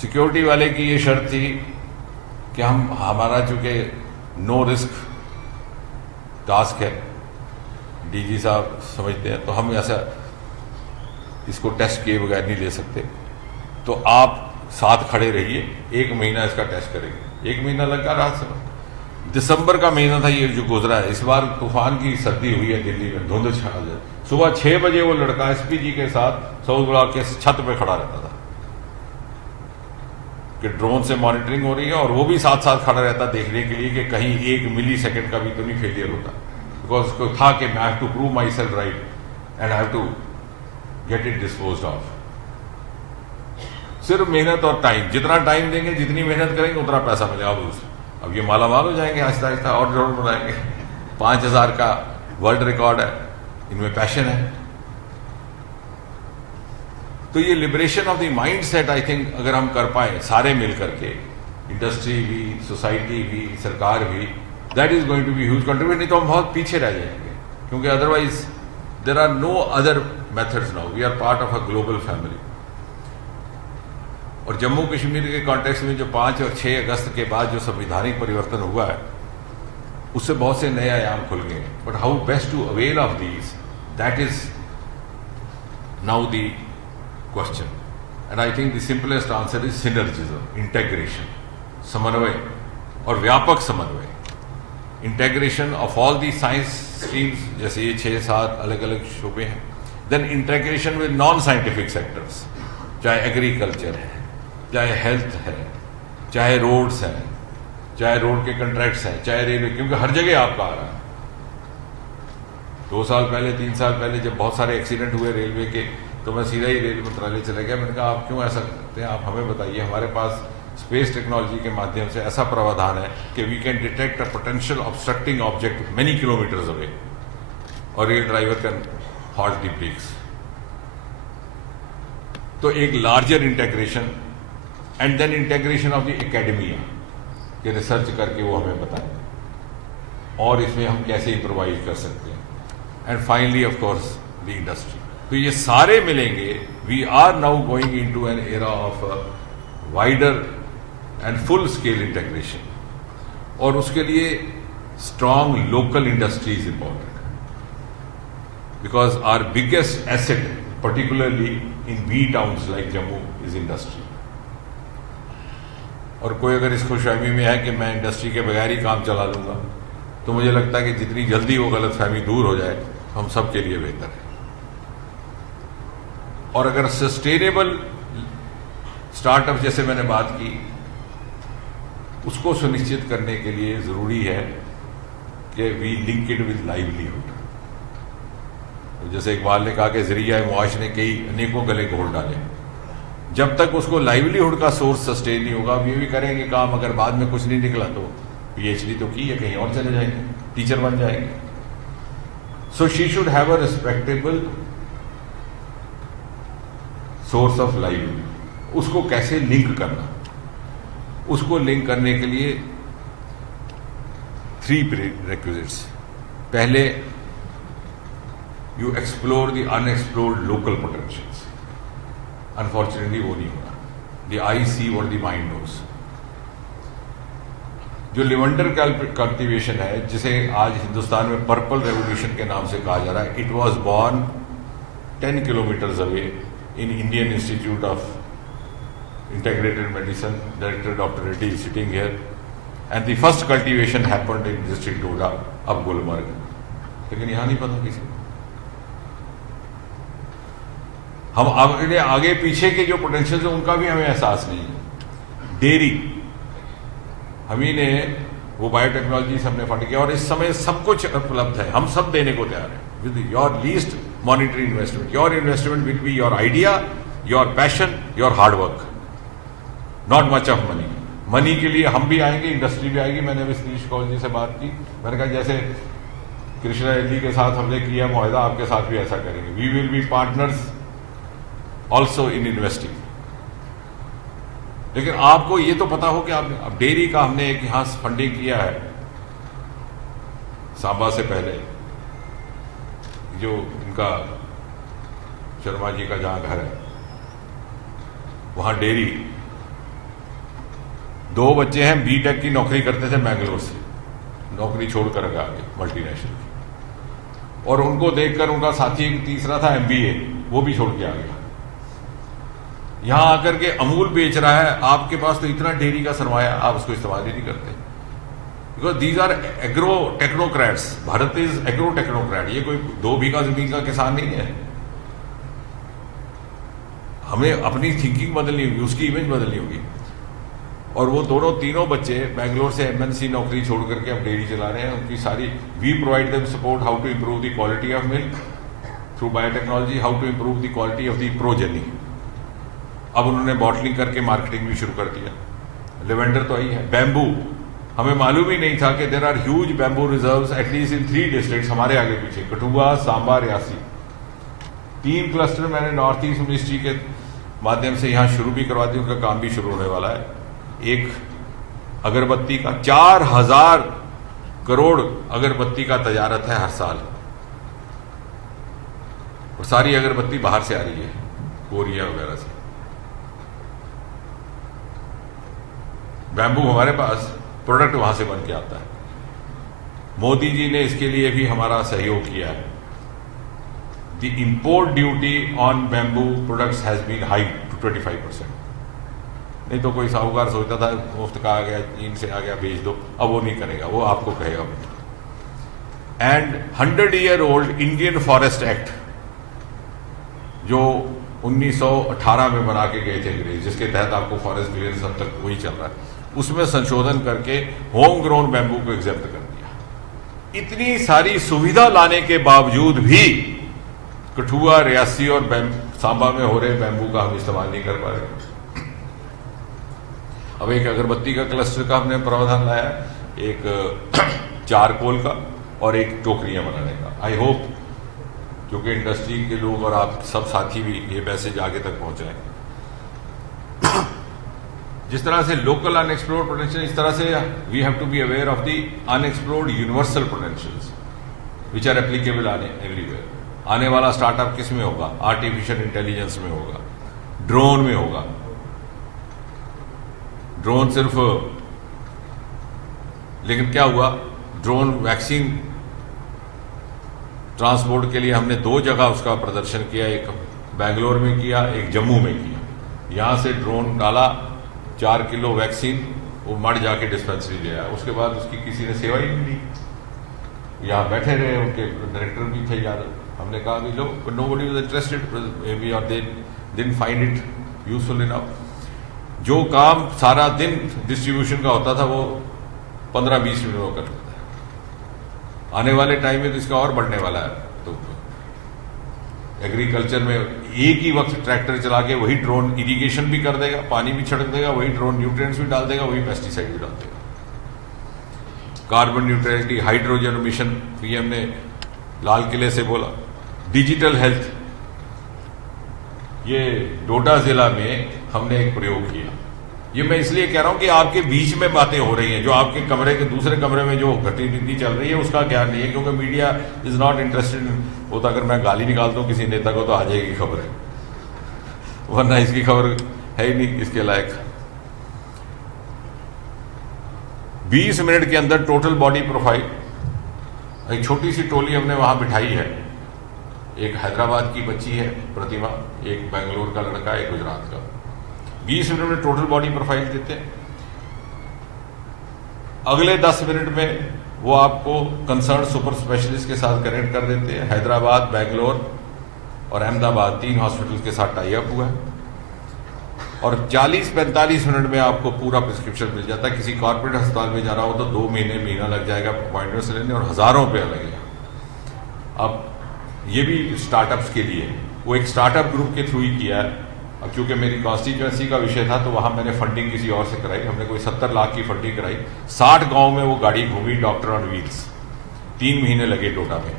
सिक्योरिटी वाले की ये शर्त थी कि हमारा चूंकि नो रिस्क टास्क है, डीजी साहब समझते हैं, तो हम ऐसा इसको टेस्ट किए बगैर नहीं ले सकते। तो आप साथ खड़े रहिए, 1 महीना इसका टेस्ट करेंगे। 1 महीना लगा, रात से दिसंबर का महीना था ये जो गुजरा है। इस बार तूफान की सर्दी हुई है दिल्ली में, धुंध छा जाए। सुबह 6 बजे वो लड़का एसपीजी के साथ साउथ ब्लॉक के छत पे खड़ा रहता था कि ड्रोन से मॉनिटरिंग हो रही है, और वो भी साथ साथ खड़ा रहता देखने के लिए कि कहीं 1 मिली सेकेंड का भी तो नहीं फेलियर होता। बिकॉज उसको था कि मैं have to prove myself right and have to get it disposed of. सिर्फ मेहनत और टाइम, जितना टाइम देंगे, जितनी मेहनत करेंगे, उतना पैसा मिलेगा। अब ये मालामाल हो जाएंगे आहिस्ता आहिस्ता, और ड्रोन बनाएंगे। 5000 का वर्ल्ड रिकॉर्ड है, इनमें पैशन है। तो ये liberation of the mind set, I think अगर हम कर पाए सारे मिल करके, इंडस्ट्री भी, सोसाइटी भी, सरकार भी, that is going to be huge contribute. नहीं तो हम बहुत पीछे रह जाएंगे, क्योंकि otherwise there are no other methods now. We are part of a global family. और जम्मू कश्मीर के कॉन्टेक्स्ट में जो 5 और 6 अगस्त के बाद जो संवैधानिक परिवर्तन हुआ है, उससे बहुत से नए आयाम खुल गए। But how best to avail of these, that is now the question. And I think the simplest answer is synergism, integration, समन्वय और व्यापक समन्वय, integration of all the science streams, जैसे ये 6-7 अलग अलग शोबे हैं। Then integration with non scientific sectors, चाहे एग्रीकल्चर है, चाहे हेल्थ है, चाहे रोड्स हैं, चाहे रोड के कॉन्ट्रैक्ट्स हैं, चाहे रेलवे, क्योंकि हर जगह आपका आ रहा है। 2 साल पहले 3 साल पहले जब बहुत सारे एक्सीडेंट हुए रेलवे के, तो मैं सीधा ही रेल मंत्रालय चला गया। मैंने कहा आप क्यों ऐसा करते हैं, आप हमें बताइए। हमारे पास स्पेस टेक्नोलॉजी के माध्यम से ऐसा प्रावधान है कि we can detect a potential obstructing object many kilometres away, और rail driver can halt the brakes. तो एक larger integration, and then integration of the academia के रिसर्च करके वो हमें बताएं, और इसमें हम कैसे इम्प्रोवाइज कर सकते हैं। And finally of course the industry. तो ये सारे मिलेंगे। We are now going into an era of wider and full scale integration, और उसके लिए strong local industry is important, because our biggest asset particularly in B towns like Jammu is industry. और कोई अगर इस खुशफहमी में है कि मैं इंडस्ट्री के बगैर ही काम चला लूंगा, तो मुझे लगता है कि जितनी जल्दी वो गलतफहमी दूर हो जाए, हम सब के लिए बेहतर है। और अगर सस्टेनेबल स्टार्टअप जैसे मैंने बात की, उसको सुनिश्चित करने के लिए जरूरी है कि we link it with livelihood. तो जैसे इकबाल ने कहा कि जरिया मुआश ने कई अनेकों गले घोल डाले, जब तक उसको लाइवलीहुड का सोर्स सस्टेन नहीं होगा, ये भी करेंगे काम, अगर बाद में कुछ नहीं निकला तो पीएचडी तो की है, कहीं और चले जाएंगे, टीचर बन जाएंगे। So she should have a respectable source of livelihood. उसको कैसे लिंक करना, उसको लिंक करने के लिए 3 प्रीरेक्विजिट्स। पहले, you explore the unexplored local potentials. Unfortunately वो नहीं होगा। The eye see what the mind knows. जो लिवेंडर कल्टिवेशन है, जिसे आज हिंदुस्तान में पर्पल रेवोल्यूशन के नाम से कहा जा रहा है, it was born 10 kilometres away in Indian institute of integrated medicine. Director Dr. Reddy is sitting here, and the first cultivation happened in district Doda, अब गुलमर्ग। लेकिन यहाँ नहीं पता किसी को। हम आगे पीछे के जो पोटेंशियल है उनका भी हमें एहसास नहीं है। डेयरी, हम ही ने वो बायोटेक्नोलॉजी से हमने फंड किया, और इस समय सब कुछ उपलब्ध है, हम सब देने को तैयार है। With your least monetary investment, your investment will be your idea, your passion, your hard work, not much of money. Money के लिए हम भी आएंगे, इंडस्ट्री भी आएगी। मैंने अभी सतीश कौल जी से बात की, मैंने कहा जैसे कृष्णा रेड्डी के साथ हमने किया मुआहदा, आपके साथ भी ऐसा करेंगे। We will be partners also in investing. लेकिन आपको ये तो पता हो कि आपने, अब डेयरी का हमने एक यहां फंडिंग किया है सांबा से पहले, जो इनका शर्मा जी का जहां घर है, वहां डेयरी, 2 बच्चे हैं, बीटेक की नौकरी करते थे बैंगलोर से, नौकरी छोड़कर आ गए मल्टीनेशनल की, और उनको देखकर उनका साथी एक तीसरा था एमबीए, वो भी छोड़ के आ गया। यहां आकर के अमूल बेच रहा है, आपके पास तो इतना डेयरी का सरमाया, आप उसको इस्तेमाल ही नहीं करते। Because these are agro technocrats. Bharat is agro technocrat. ये कोई 2 बीघा जमीन का किसान नहीं है। हमें अपनी थिंकिंग बदलनी होगी, उसकी इमेज बदलनी होगी। और वो तीनों बच्चे बैंगलोर से एमएनसी नौकरी छोड़ करके अब डेयरी चला रहे हैं। उनकी सारी, we provide them support how to improve the quality of milk through biotechnology, how to improve the quality of the progeny. अब उन्होंने बॉटलिंग करके मार्केटिंग भी शुरू कर दिया। लेवेंडर तो आई है। बैम्बू, हमें मालूम ही नहीं था कि there are huge bamboo reserves at least in 3 districts हमारे आगे पीछे, कठुआ, सांबा, रियासी। 3 क्लस्टर मैंने नॉर्थ ईस्ट मिनिस्ट्री के माध्यम से यहाँ शुरू भी करवा दी, उनका काम भी शुरू होने वाला है। एक अगरबत्ती का 4000 करोड़ अगरबत्ती का तजारत है हर साल, और सारी अगरबत्ती बाहर से आ रही है, कोरिया वगैरह से। बैम्बू हमारे पास, प्रोडक्ट वहां से बन के आता है। मोदी जी ने इसके लिए भी हमारा सहयोग किया है। The import duty on bamboo products has been high to 25%। नहीं तो कोई साहूकार सोचता था मुफ्त का आ गया, चीन से आ गया, बेच दो। अब वो नहीं करेगा, वो आपको कहेगा। And 100-year-old Indian forest act जो 1918 में बना के गए थे अंग्रेज, जिसके तहत आपको फॉरेस्ट क्लियरेंस अब तक वही चल रहा है, उसमें संशोधन करके होम ग्रोन बैम्बू को एग्जेप्ट कर दिया। इतनी सारी सुविधा लाने के बावजूद भी कठुआ, रियासी और सांबा में हो रहे बैम्बू का हम इस्तेमाल नहीं कर पा रहे। अब एक अगरबत्ती का क्लस्टर का हमने प्रावधान लाया, एक चारकोल का और एक टोकरियां बनाने का। आई होप क्योंकि इंडस्ट्री के लोग और आप सब साथी भी ये मैसेज आगे तक पहुंचाएं। जिस तरह से लोकल अनएक्सप्लोर्ड पोटेंशियल, इस तरह से we have to be aware of the unexplored universal potentials which are applicable everywhere. आने वाला स्टार्टअप किस में होगा? आर्टिफिशियल इंटेलिजेंस में होगा, ड्रोन में होगा। ड्रोन सिर्फ, लेकिन क्या हुआ, ड्रोन वैक्सीन ट्रांसपोर्ट के लिए हमने 2 जगह उसका प्रदर्शन किया, एक बेंगलोर में किया, एक जम्मू में किया। यहां से ड्रोन डाला, 4 किलो वैक्सीन, वो मर जाके डिस्पेंसरी ले आया। उसके बाद उसकी किसी ने सेवा ही नहीं दी। यहां बैठे रहे, उनके डायरेक्टर भी थे यार। हमने कहा भी लो, nobody was interested, may be और they didn't find it useful enough. जो काम सारा दिन डिस्ट्रीब्यूशन का होता था वो 15-20 मिनट में कर देता है। आने वाले टाइम में तो इसका और बढ़ने वाला है। तो एग्रीकल्चर में एक ही वक्त ट्रैक्टर चला के वही ड्रोन इरिगेशन भी कर देगा, पानी भी छिड़क देगा, वही ड्रोन न्यूट्रिएंट्स भी डाल देगा, वही पेस्टिसाइड भी डाल देगा। Carbon neutrality, hydrogen mission PM ने लाल किले से बोला। डिजिटल हेल्थ, ये डोडा जिला में हमने एक प्रयोग किया। ये मैं इसलिए कह रहा हूं कि आपके बीच में बातें हो रही हैं, जो आपके कमरे के दूसरे कमरे में जो गतिविधि चल रही है उसका ज्ञान नहीं है, क्योंकि मीडिया इज नॉट इंटरेस्टेड। वो तो अगर मैं गाली निकालता हूं किसी नेता को तो आ जाएगी खबर, वरना इसकी खबर है ही नहीं इसके लायक। 20 मिनट के अंदर टोटल बॉडी प्रोफाइल, एक छोटी सी टोली हमने वहां बिठाई है। एक हैदराबाद की बच्ची है प्रतिमा, एक बेंगलोर का लड़का, एक गुजरात का। 20 मिनट में टोटल बॉडी प्रोफाइल देते हैं। अगले 10 मिनट में वो आपको कंसर्न सुपर स्पेशलिस्ट के साथ कनेक्ट कर देते हैं। हैदराबाद, बेंगलोर और अहमदाबाद 3 हॉस्पिटल के साथ टाई अप हुआ है और 40-45 मिनट में आपको पूरा प्रिस्क्रिप्शन मिल जाता है। किसी कॉर्पोरेट अस्पताल में जाना हो तो 2 महीना लग जाएगा अपॉइंटमेंट से लेने और हजारों रुपया लगेगा। अब ये भी स्टार्टअप्स के लिए, वो एक स्टार्टअप ग्रुप के थ्रू ही किया है। अब चूंकि मेरी कॉन्स्टिट्यूएंसी का विषय था तो वहां मैंने फंडिंग किसी और से कराई। हमने कोई 70 लाख की फंडिंग कराई। 60 गांव में वो गाड़ी घूमी, डॉक्टर ऑन व्हील्स। 3 महीने लगे डोडा में।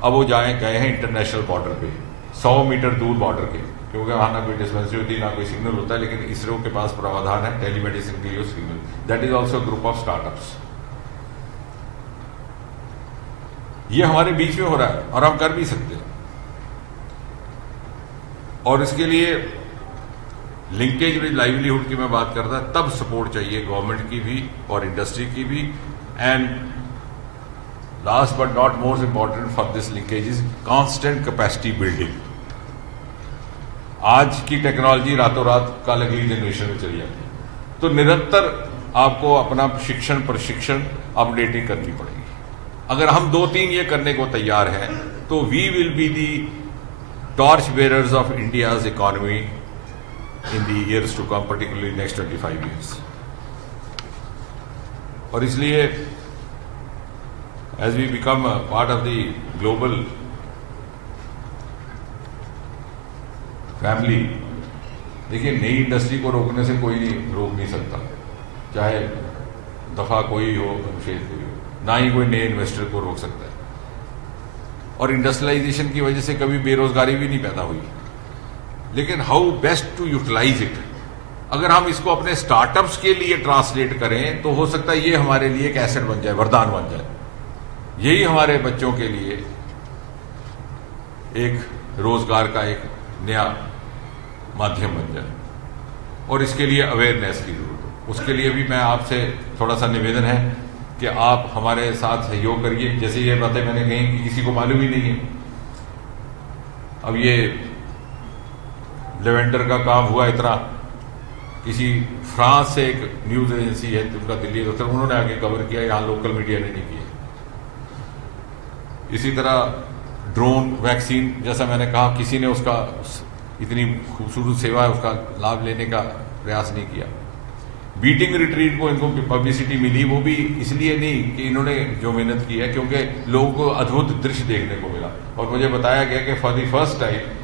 अब वो गए हैं इंटरनेशनल बॉर्डर पे, 100 मीटर दूर बॉर्डर के, क्योंकि वहां ना कोई डिस्पेंसरी होती, ना कोई सिग्नल होता है। लेकिन इसरो के पास प्रावधान है टेलीमेडिसिन के लिए signal. That is also group of startups. ये हमारे बीच में हो रहा है और हम कर भी सकते हैं। और इसके लिए लिंकेज विद लाइवलीहुड की मैं बात करता, तब सपोर्ट चाहिए गवर्नमेंट की भी और इंडस्ट्री की भी। And last but not most important for this linkage is constant capacity building. आज की टेक्नोलॉजी रातों रात कल अगली जनरेशन में चली जाती है, तो निरंतर आपको अपना प्रशिक्षण अपडेटिंग करनी पड़ेगी। अगर हम 2-3 ये करने को तैयार हैं तो we will be the torch bearers of India's economy in the years to come, particularly next 25 years. और इसलिए as we become a part of the global family, देखिए नई इंडस्ट्री को रोकने से कोई रोक नहीं सकता, चाहे दफा कोई हो, अनुच्छेद कोई हो, ना ही कोई नए इन्वेस्टर को रोक सकता है। और इंडस्ट्रियलाइजेशन की वजह से कभी बेरोजगारी भी नहीं पैदा हुई। लेकिन how best to utilise it, अगर हम इसको अपने स्टार्टअप्स के लिए ट्रांसलेट करें तो हो सकता है ये हमारे लिए एक एसेट बन जाए, वरदान बन जाए। यही हमारे बच्चों के लिए एक रोजगार का एक नया माध्यम बन जाए। और इसके लिए अवेयरनेस की जरूरत है। उसके लिए भी मैं आपसे थोड़ा सा निवेदन है कि आप हमारे साथ सहयोग करिए। जैसे ये बातें मैंने कही कि किसी को मालूम ही नहीं है। अब ये लेवेंडर का काम हुआ इतना, किसी फ्रांस से एक न्यूज एजेंसी है उनका दिल्ली दफ्तर, उन्होंने आगे कवर किया, यहाँ लोकल मीडिया ने नहीं किया। इसी तरह ड्रोन वैक्सीन, जैसा मैंने कहा, किसी ने उसका इतनी खूबसूरत सेवा है उसका लाभ लेने का प्रयास नहीं किया। बीटिंग रिट्रीट को इनको पब्लिसिटी मिली, वो भी इसलिए नहीं कि इन्होंने जो मेहनत की है, क्योंकि लोगों को अद्भुत दृश्य देखने को मिला और मुझे बताया गया कि for the first time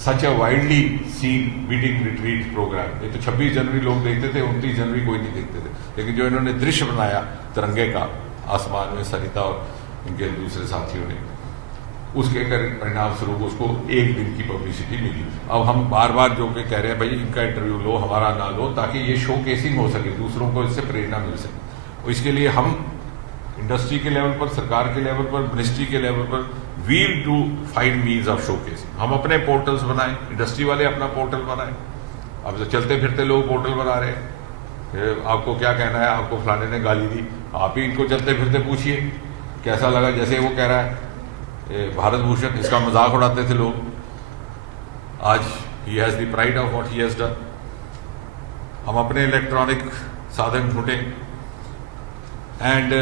such a widely seen beating retreat programme. ये तो 26 जनवरी लोग देखते थे, 29 जनवरी कोई नहीं देखते थे, लेकिन जो इन्होंने दृश्य बनाया तिरंगे का आसमान में, सरिता और इनके दूसरे साथियों ने, उसके परिणाम स्वरूप उसको एक दिन की पब्लिसिटी मिली। अब हम बार बार जो कि कह रहे हैं भाई इनका इंटरव्यू लो, हमारा ना लो, ताकि ये शो केसिंग हो सके, दूसरों को इससे प्रेरणा मिल सके। और इसके लिए हम इंडस्ट्री के लेवल पर, सरकार के लेवल पर, मिनिस्ट्री के लेवल पर we'll to find means of showcasing. हम अपने पोर्टल्स बनाएं, इंडस्ट्री वाले अपना पोर्टल बनाएं। अब तो चलते फिरते लोग पोर्टल बना रहे हैं, आपको क्या कहना है, आपको फलाने ने गाली दी, आप ही इनको चलते फिरते पूछिए कैसा लगा। जैसे वो कह रहा है भारत भूषण, इसका मजाक उड़ाते थे लोग, आज he has the pride of what he has done. हम अपने इलेक्ट्रॉनिक साधन ढूंढें एंड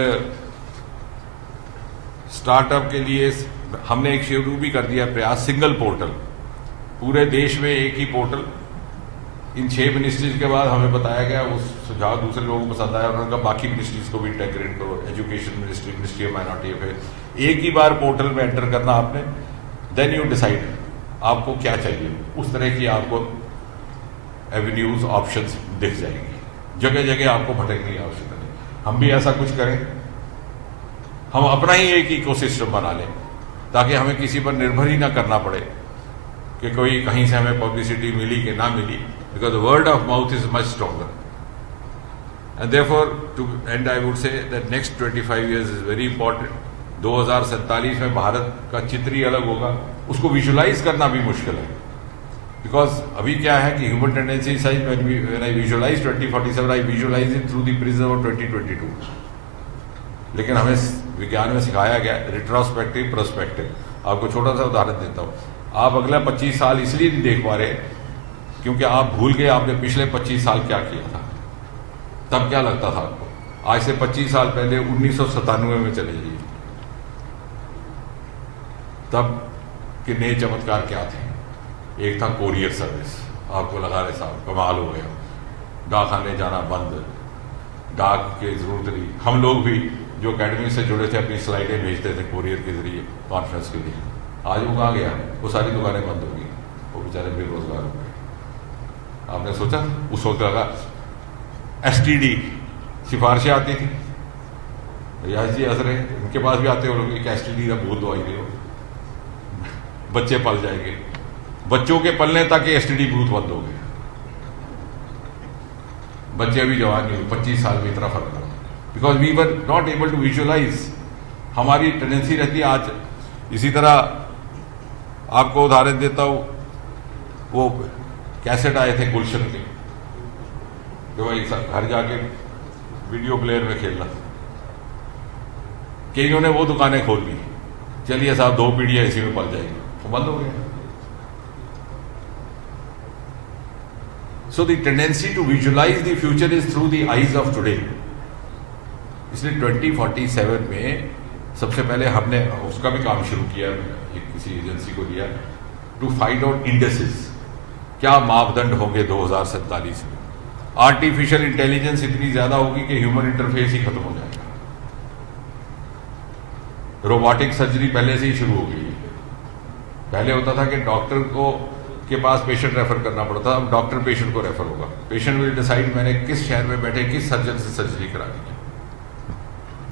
स्टार्टअप के लिए हमने एक शुरू भी कर दिया प्रयास, सिंगल पोर्टल, पूरे देश में एक ही पोर्टल। इन 6 मिनिस्ट्रीज के बाद हमें बताया गया, उस सुझाव दूसरे लोगों को पसंद आया, उन्होंने कहा बाकी मिनिस्ट्रीज को भी इंटेग्रेट करो, education ministry, ministry of minority affairs, एक ही बार पोर्टल में एंटर करना आपने, देन यू डिसाइड आपको क्या चाहिए, उस तरह की आपको एवेन्यूज, ऑप्शंस दिख जाएंगी, जगह जगह आपको भटकने की आवश्यकता नहीं। हम भी ऐसा कुछ करें, हम अपना ही एक इकोसिस्टम बना लें, ताकि हमें किसी पर निर्भर ही ना करना पड़े कि कोई कहीं से हमें पब्लिसिटी मिली कि ना मिली, because the word of mouth is much stronger. And therefore, to end, I would say that next 25 years is very important. 2047 में भारत का चित्र ही अलग होगा, उसको विजुलाइज करना भी मुश्किल है, बिकॉज अभी क्या है कि human tendency size, when I visualise 2047, I visualise it through the prism of 2022। लेकिन हमें विज्ञान में सिखाया गया रिट्रोस्पेक्टिव, प्रोस्पेक्टिव। आपको छोटा सा उदाहरण देता हूँ, आप अगला 25 साल इसलिए नहीं देख पा रहे क्योंकि आप भूल गए आपने पिछले 25 साल क्या किया था, तब क्या लगता था आपको। आज से 25 साल पहले 1997 में चले जाइए, तब के नए चमत्कार क्या थे। एक था कोरियर सर्विस, आपको लगा रहे साहब कमाल हो गया, डाकखाने जाना बंद, डाक की जरूरत नहीं। हम लोग भी जो अकेडमी से जुड़े थे अपनी स्लाइडें भेजते थे कोरियर के जरिए कॉन्फ्रेंस के लिए, आज वो कहाँ गया, वो सारी दुकानें बंद हो गई, वो बेचारे बेरोजगार हो गए। आपने सोचा उस वक्त लगा STD सिफारिशें आती थी, रियाज जी हंस रहे, इनके पास भी आते हो लोग, एक STD का भूत दवाई दे, बच्चे पल जाएंगे। बच्चों के पलने तक के STD भूत बंद हो गए, बच्चे अभी जवान नहीं हुए, 25 साल में इतना फर्क पड़ा, because we were not able to visualise. हमारी टेंडेंसी रहती है आज। इसी तरह आपको उदाहरण देता हूं, वो कैसेट आए थे गुलशन के, जो भाई घर जाके वीडियो प्लेयर में खेलना, कि इन्होंने वो दुकानें खोल ली, चलिए साहब 2 पीढ़ियां इसी में पल जाएगी, तो बंद हो गया। So the tendency to visualise the future is through the eyes of today. इसलिए 2047 में सबसे पहले हमने उसका भी काम शुरू किया, किसी एजेंसी को दिया, टू फाइंड आउट इंडेसेस, क्या मापदंड होंगे 2047 में। आर्टिफिशियल इंटेलिजेंस इतनी ज्यादा होगी कि ह्यूमन इंटरफेस ही खत्म हो जाएगा। रोबोटिक सर्जरी पहले से ही शुरू हो गई है। पहले होता था कि डॉक्टर को के पास पेशेंट रेफर करना पड़ता, अब डॉक्टर पेशेंट को रेफर होगा। पेशेंट विल डिसाइड मैंने किस शहर में बैठे किस सर्जन से सर्जरी करानी है।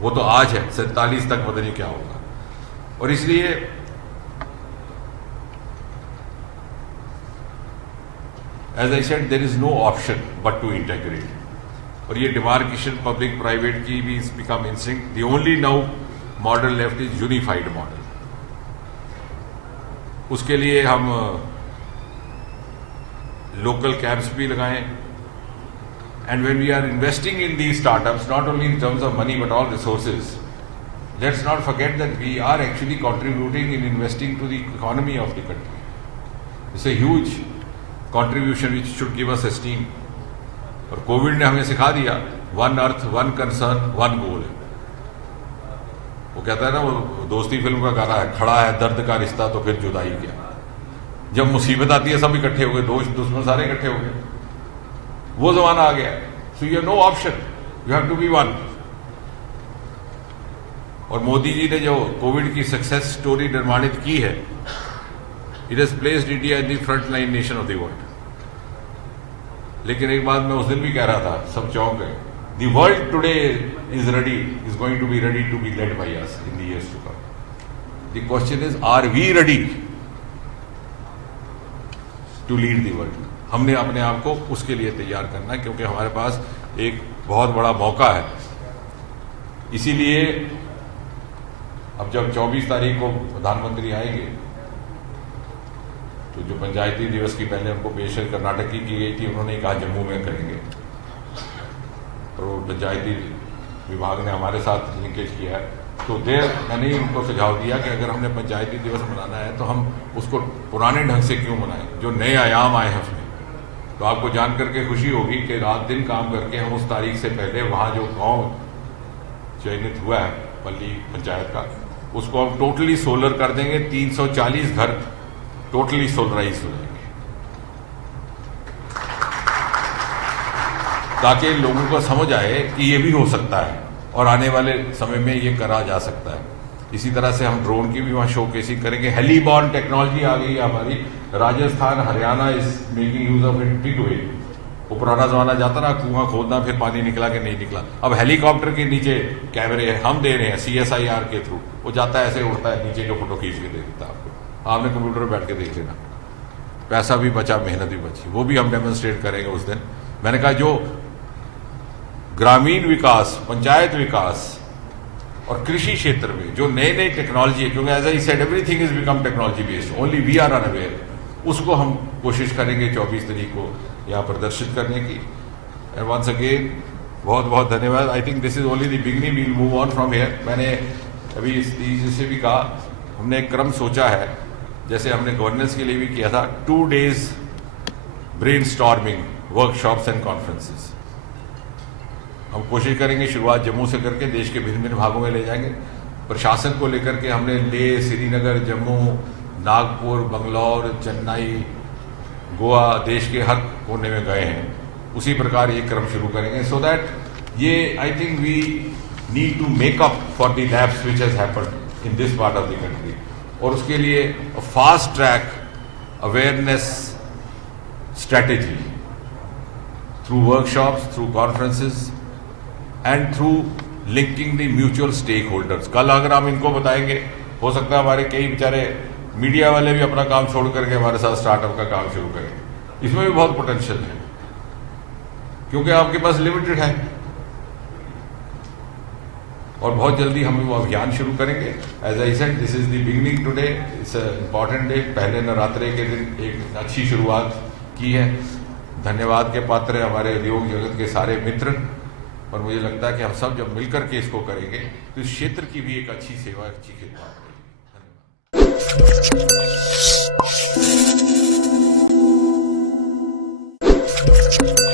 वो तो आज है, 47 तक पता नहीं क्या होगा। और इसलिए as I said there is no option but to integrate. और ये डिमार्केशन पब्लिक प्राइवेट की भी become instinct. The only now model left is unified model. उसके लिए हम लोकल कैंप्स भी लगाएं And when we are investing in these startups, not only in terms of money but all resources, let's not forget that we are actually contributing in investing to the economy of the country. It's a huge contribution which should give us esteem. और Covid ने हमें सिखा दिया, one earth, one concern, one goal है। वो कहता है ना, वो दोस्ती फिल्म का गाना है, खड़ा है दर्द का रिश्ता तो फिर जुदाई क्या। जब मुसीबत आती है सब इकट्ठे हो गए, दोस्त दुश्मन सारे इकट्ठे हो गए, वो जमाना आ गया। So you have no option, you have to be one. और मोदी जी ने जो कोविड की सक्सेस स्टोरी निर्माणित की है, it has placed India in the front line nation of the world. लेकिन एक बात मैं उस दिन भी कह रहा था, सब चौंक गए, the world today is ready, is going to be ready to be led by us in the years to come. The question is, are we ready to lead the world? हमने अपने आप को उसके लिए तैयार करना है, क्योंकि हमारे पास एक बहुत बड़ा मौका है। इसीलिए अब जब 24 तारीख को प्रधानमंत्री आएंगे, तो जो पंचायती दिवस की पहले उनको पेशकश कर्नाटक की गई थी, उन्होंने कहा जम्मू में करेंगे। तो पंचायती विभाग ने हमारे साथ लिंकेज किया है। तो मैंने ही उनको सुझाव दिया कि अगर हमने पंचायती दिवस मनाना है तो हम उसको पुराने ढंग से क्यों मनाएं, जो नए आयाम आए हैं उसमें। तो आपको जान करके खुशी होगी कि रात दिन काम करके हम उस तारीख से पहले वहाँ जो गांव चयनित हुआ है पल्ली पंचायत का, उसको हम टोटली सोलर कर देंगे। 340 घर टोटली सोलराइज हो जाएंगे, ताकि लोगों को समझ आए कि ये भी हो सकता है और आने वाले समय में ये करा जा सकता है। इसी तरह से हम ड्रोन की भी वहाँ शोकेसिंग करेंगे। हेलीबॉर्न टेक्नोलॉजी आ गई है हमारी, Rajasthan Haryana is making use of it big way. वो पुराना जमाना जाता ना, कुआं खोदना फिर पानी निकला कि नहीं निकला, अब हेलीकॉप्टर के नीचे कैमरे हम दे रहे हैं CSIR के थ्रू। वो जाता है ऐसे उड़ता है नीचे, जो फोटो खींच के दे देता है आपको, आपने कंप्यूटर पर बैठ के देख लेना। पैसा भी बचा, मेहनत भी बची, वो भी हम डेमोन्स्ट्रेट करेंगे उस दिन। मैंने कहा जो ग्रामीण विकास, पंचायत विकास और कृषि क्षेत्र में जो नई नई टेक्नोलॉजी है, क्योंकि as I said everything is become technology based, only we are unaware, उसको हम कोशिश करेंगे 24 तारीख को यहाँ प्रदर्शित करने की। एंड वंस अगेन बहुत बहुत धन्यवाद। I think this is only the beginning, we'll move on from here. मैंने अभी इससे भी कहा, हमने एक क्रम सोचा है, जैसे हमने गवर्नेंस के लिए भी किया था, 2 days brainstorming, workshops and conferences. हम कोशिश करेंगे शुरुआत जम्मू से करके देश के भिन्न भिन्न भागों में ले जाएंगे। प्रशासन को लेकर के हमने लेह, श्रीनगर, जम्मू, नागपुर, बंगलौर, चेन्नई, गोवा, देश के हर कोने में गए हैं। उसी प्रकार ये क्रम शुरू करेंगे, सो दैट ये I think we need to make up for the lapse which has happened in this part of the country. और उसके लिए fast track awareness strategy through workshops, through conferences and through linking the mutual stakeholders. कल अगर हम इनको बताएंगे, हो सकता है हमारे कई बेचारे मीडिया वाले भी अपना काम छोड़ करके हमारे साथ स्टार्टअप का काम शुरू करें। इसमें भी बहुत पोटेंशियल है, क्योंकि आपके पास लिमिटेड है। और बहुत जल्दी हम वो अभियान शुरू करेंगे। As I said, this is the beginning today, it's a important day. पहले नवरात्रे के दिन एक अच्छी शुरुआत की है। धन्यवाद के पात्र है हमारे उद्योग जगत के सारे मित्र, और मुझे लगता है कि हम सब जब मिलकर के इसको करेंगे तो इस क्षेत्र की भी एक अच्छी सेवा, अच्छी खिदमत करेंगे। धन्यवाद।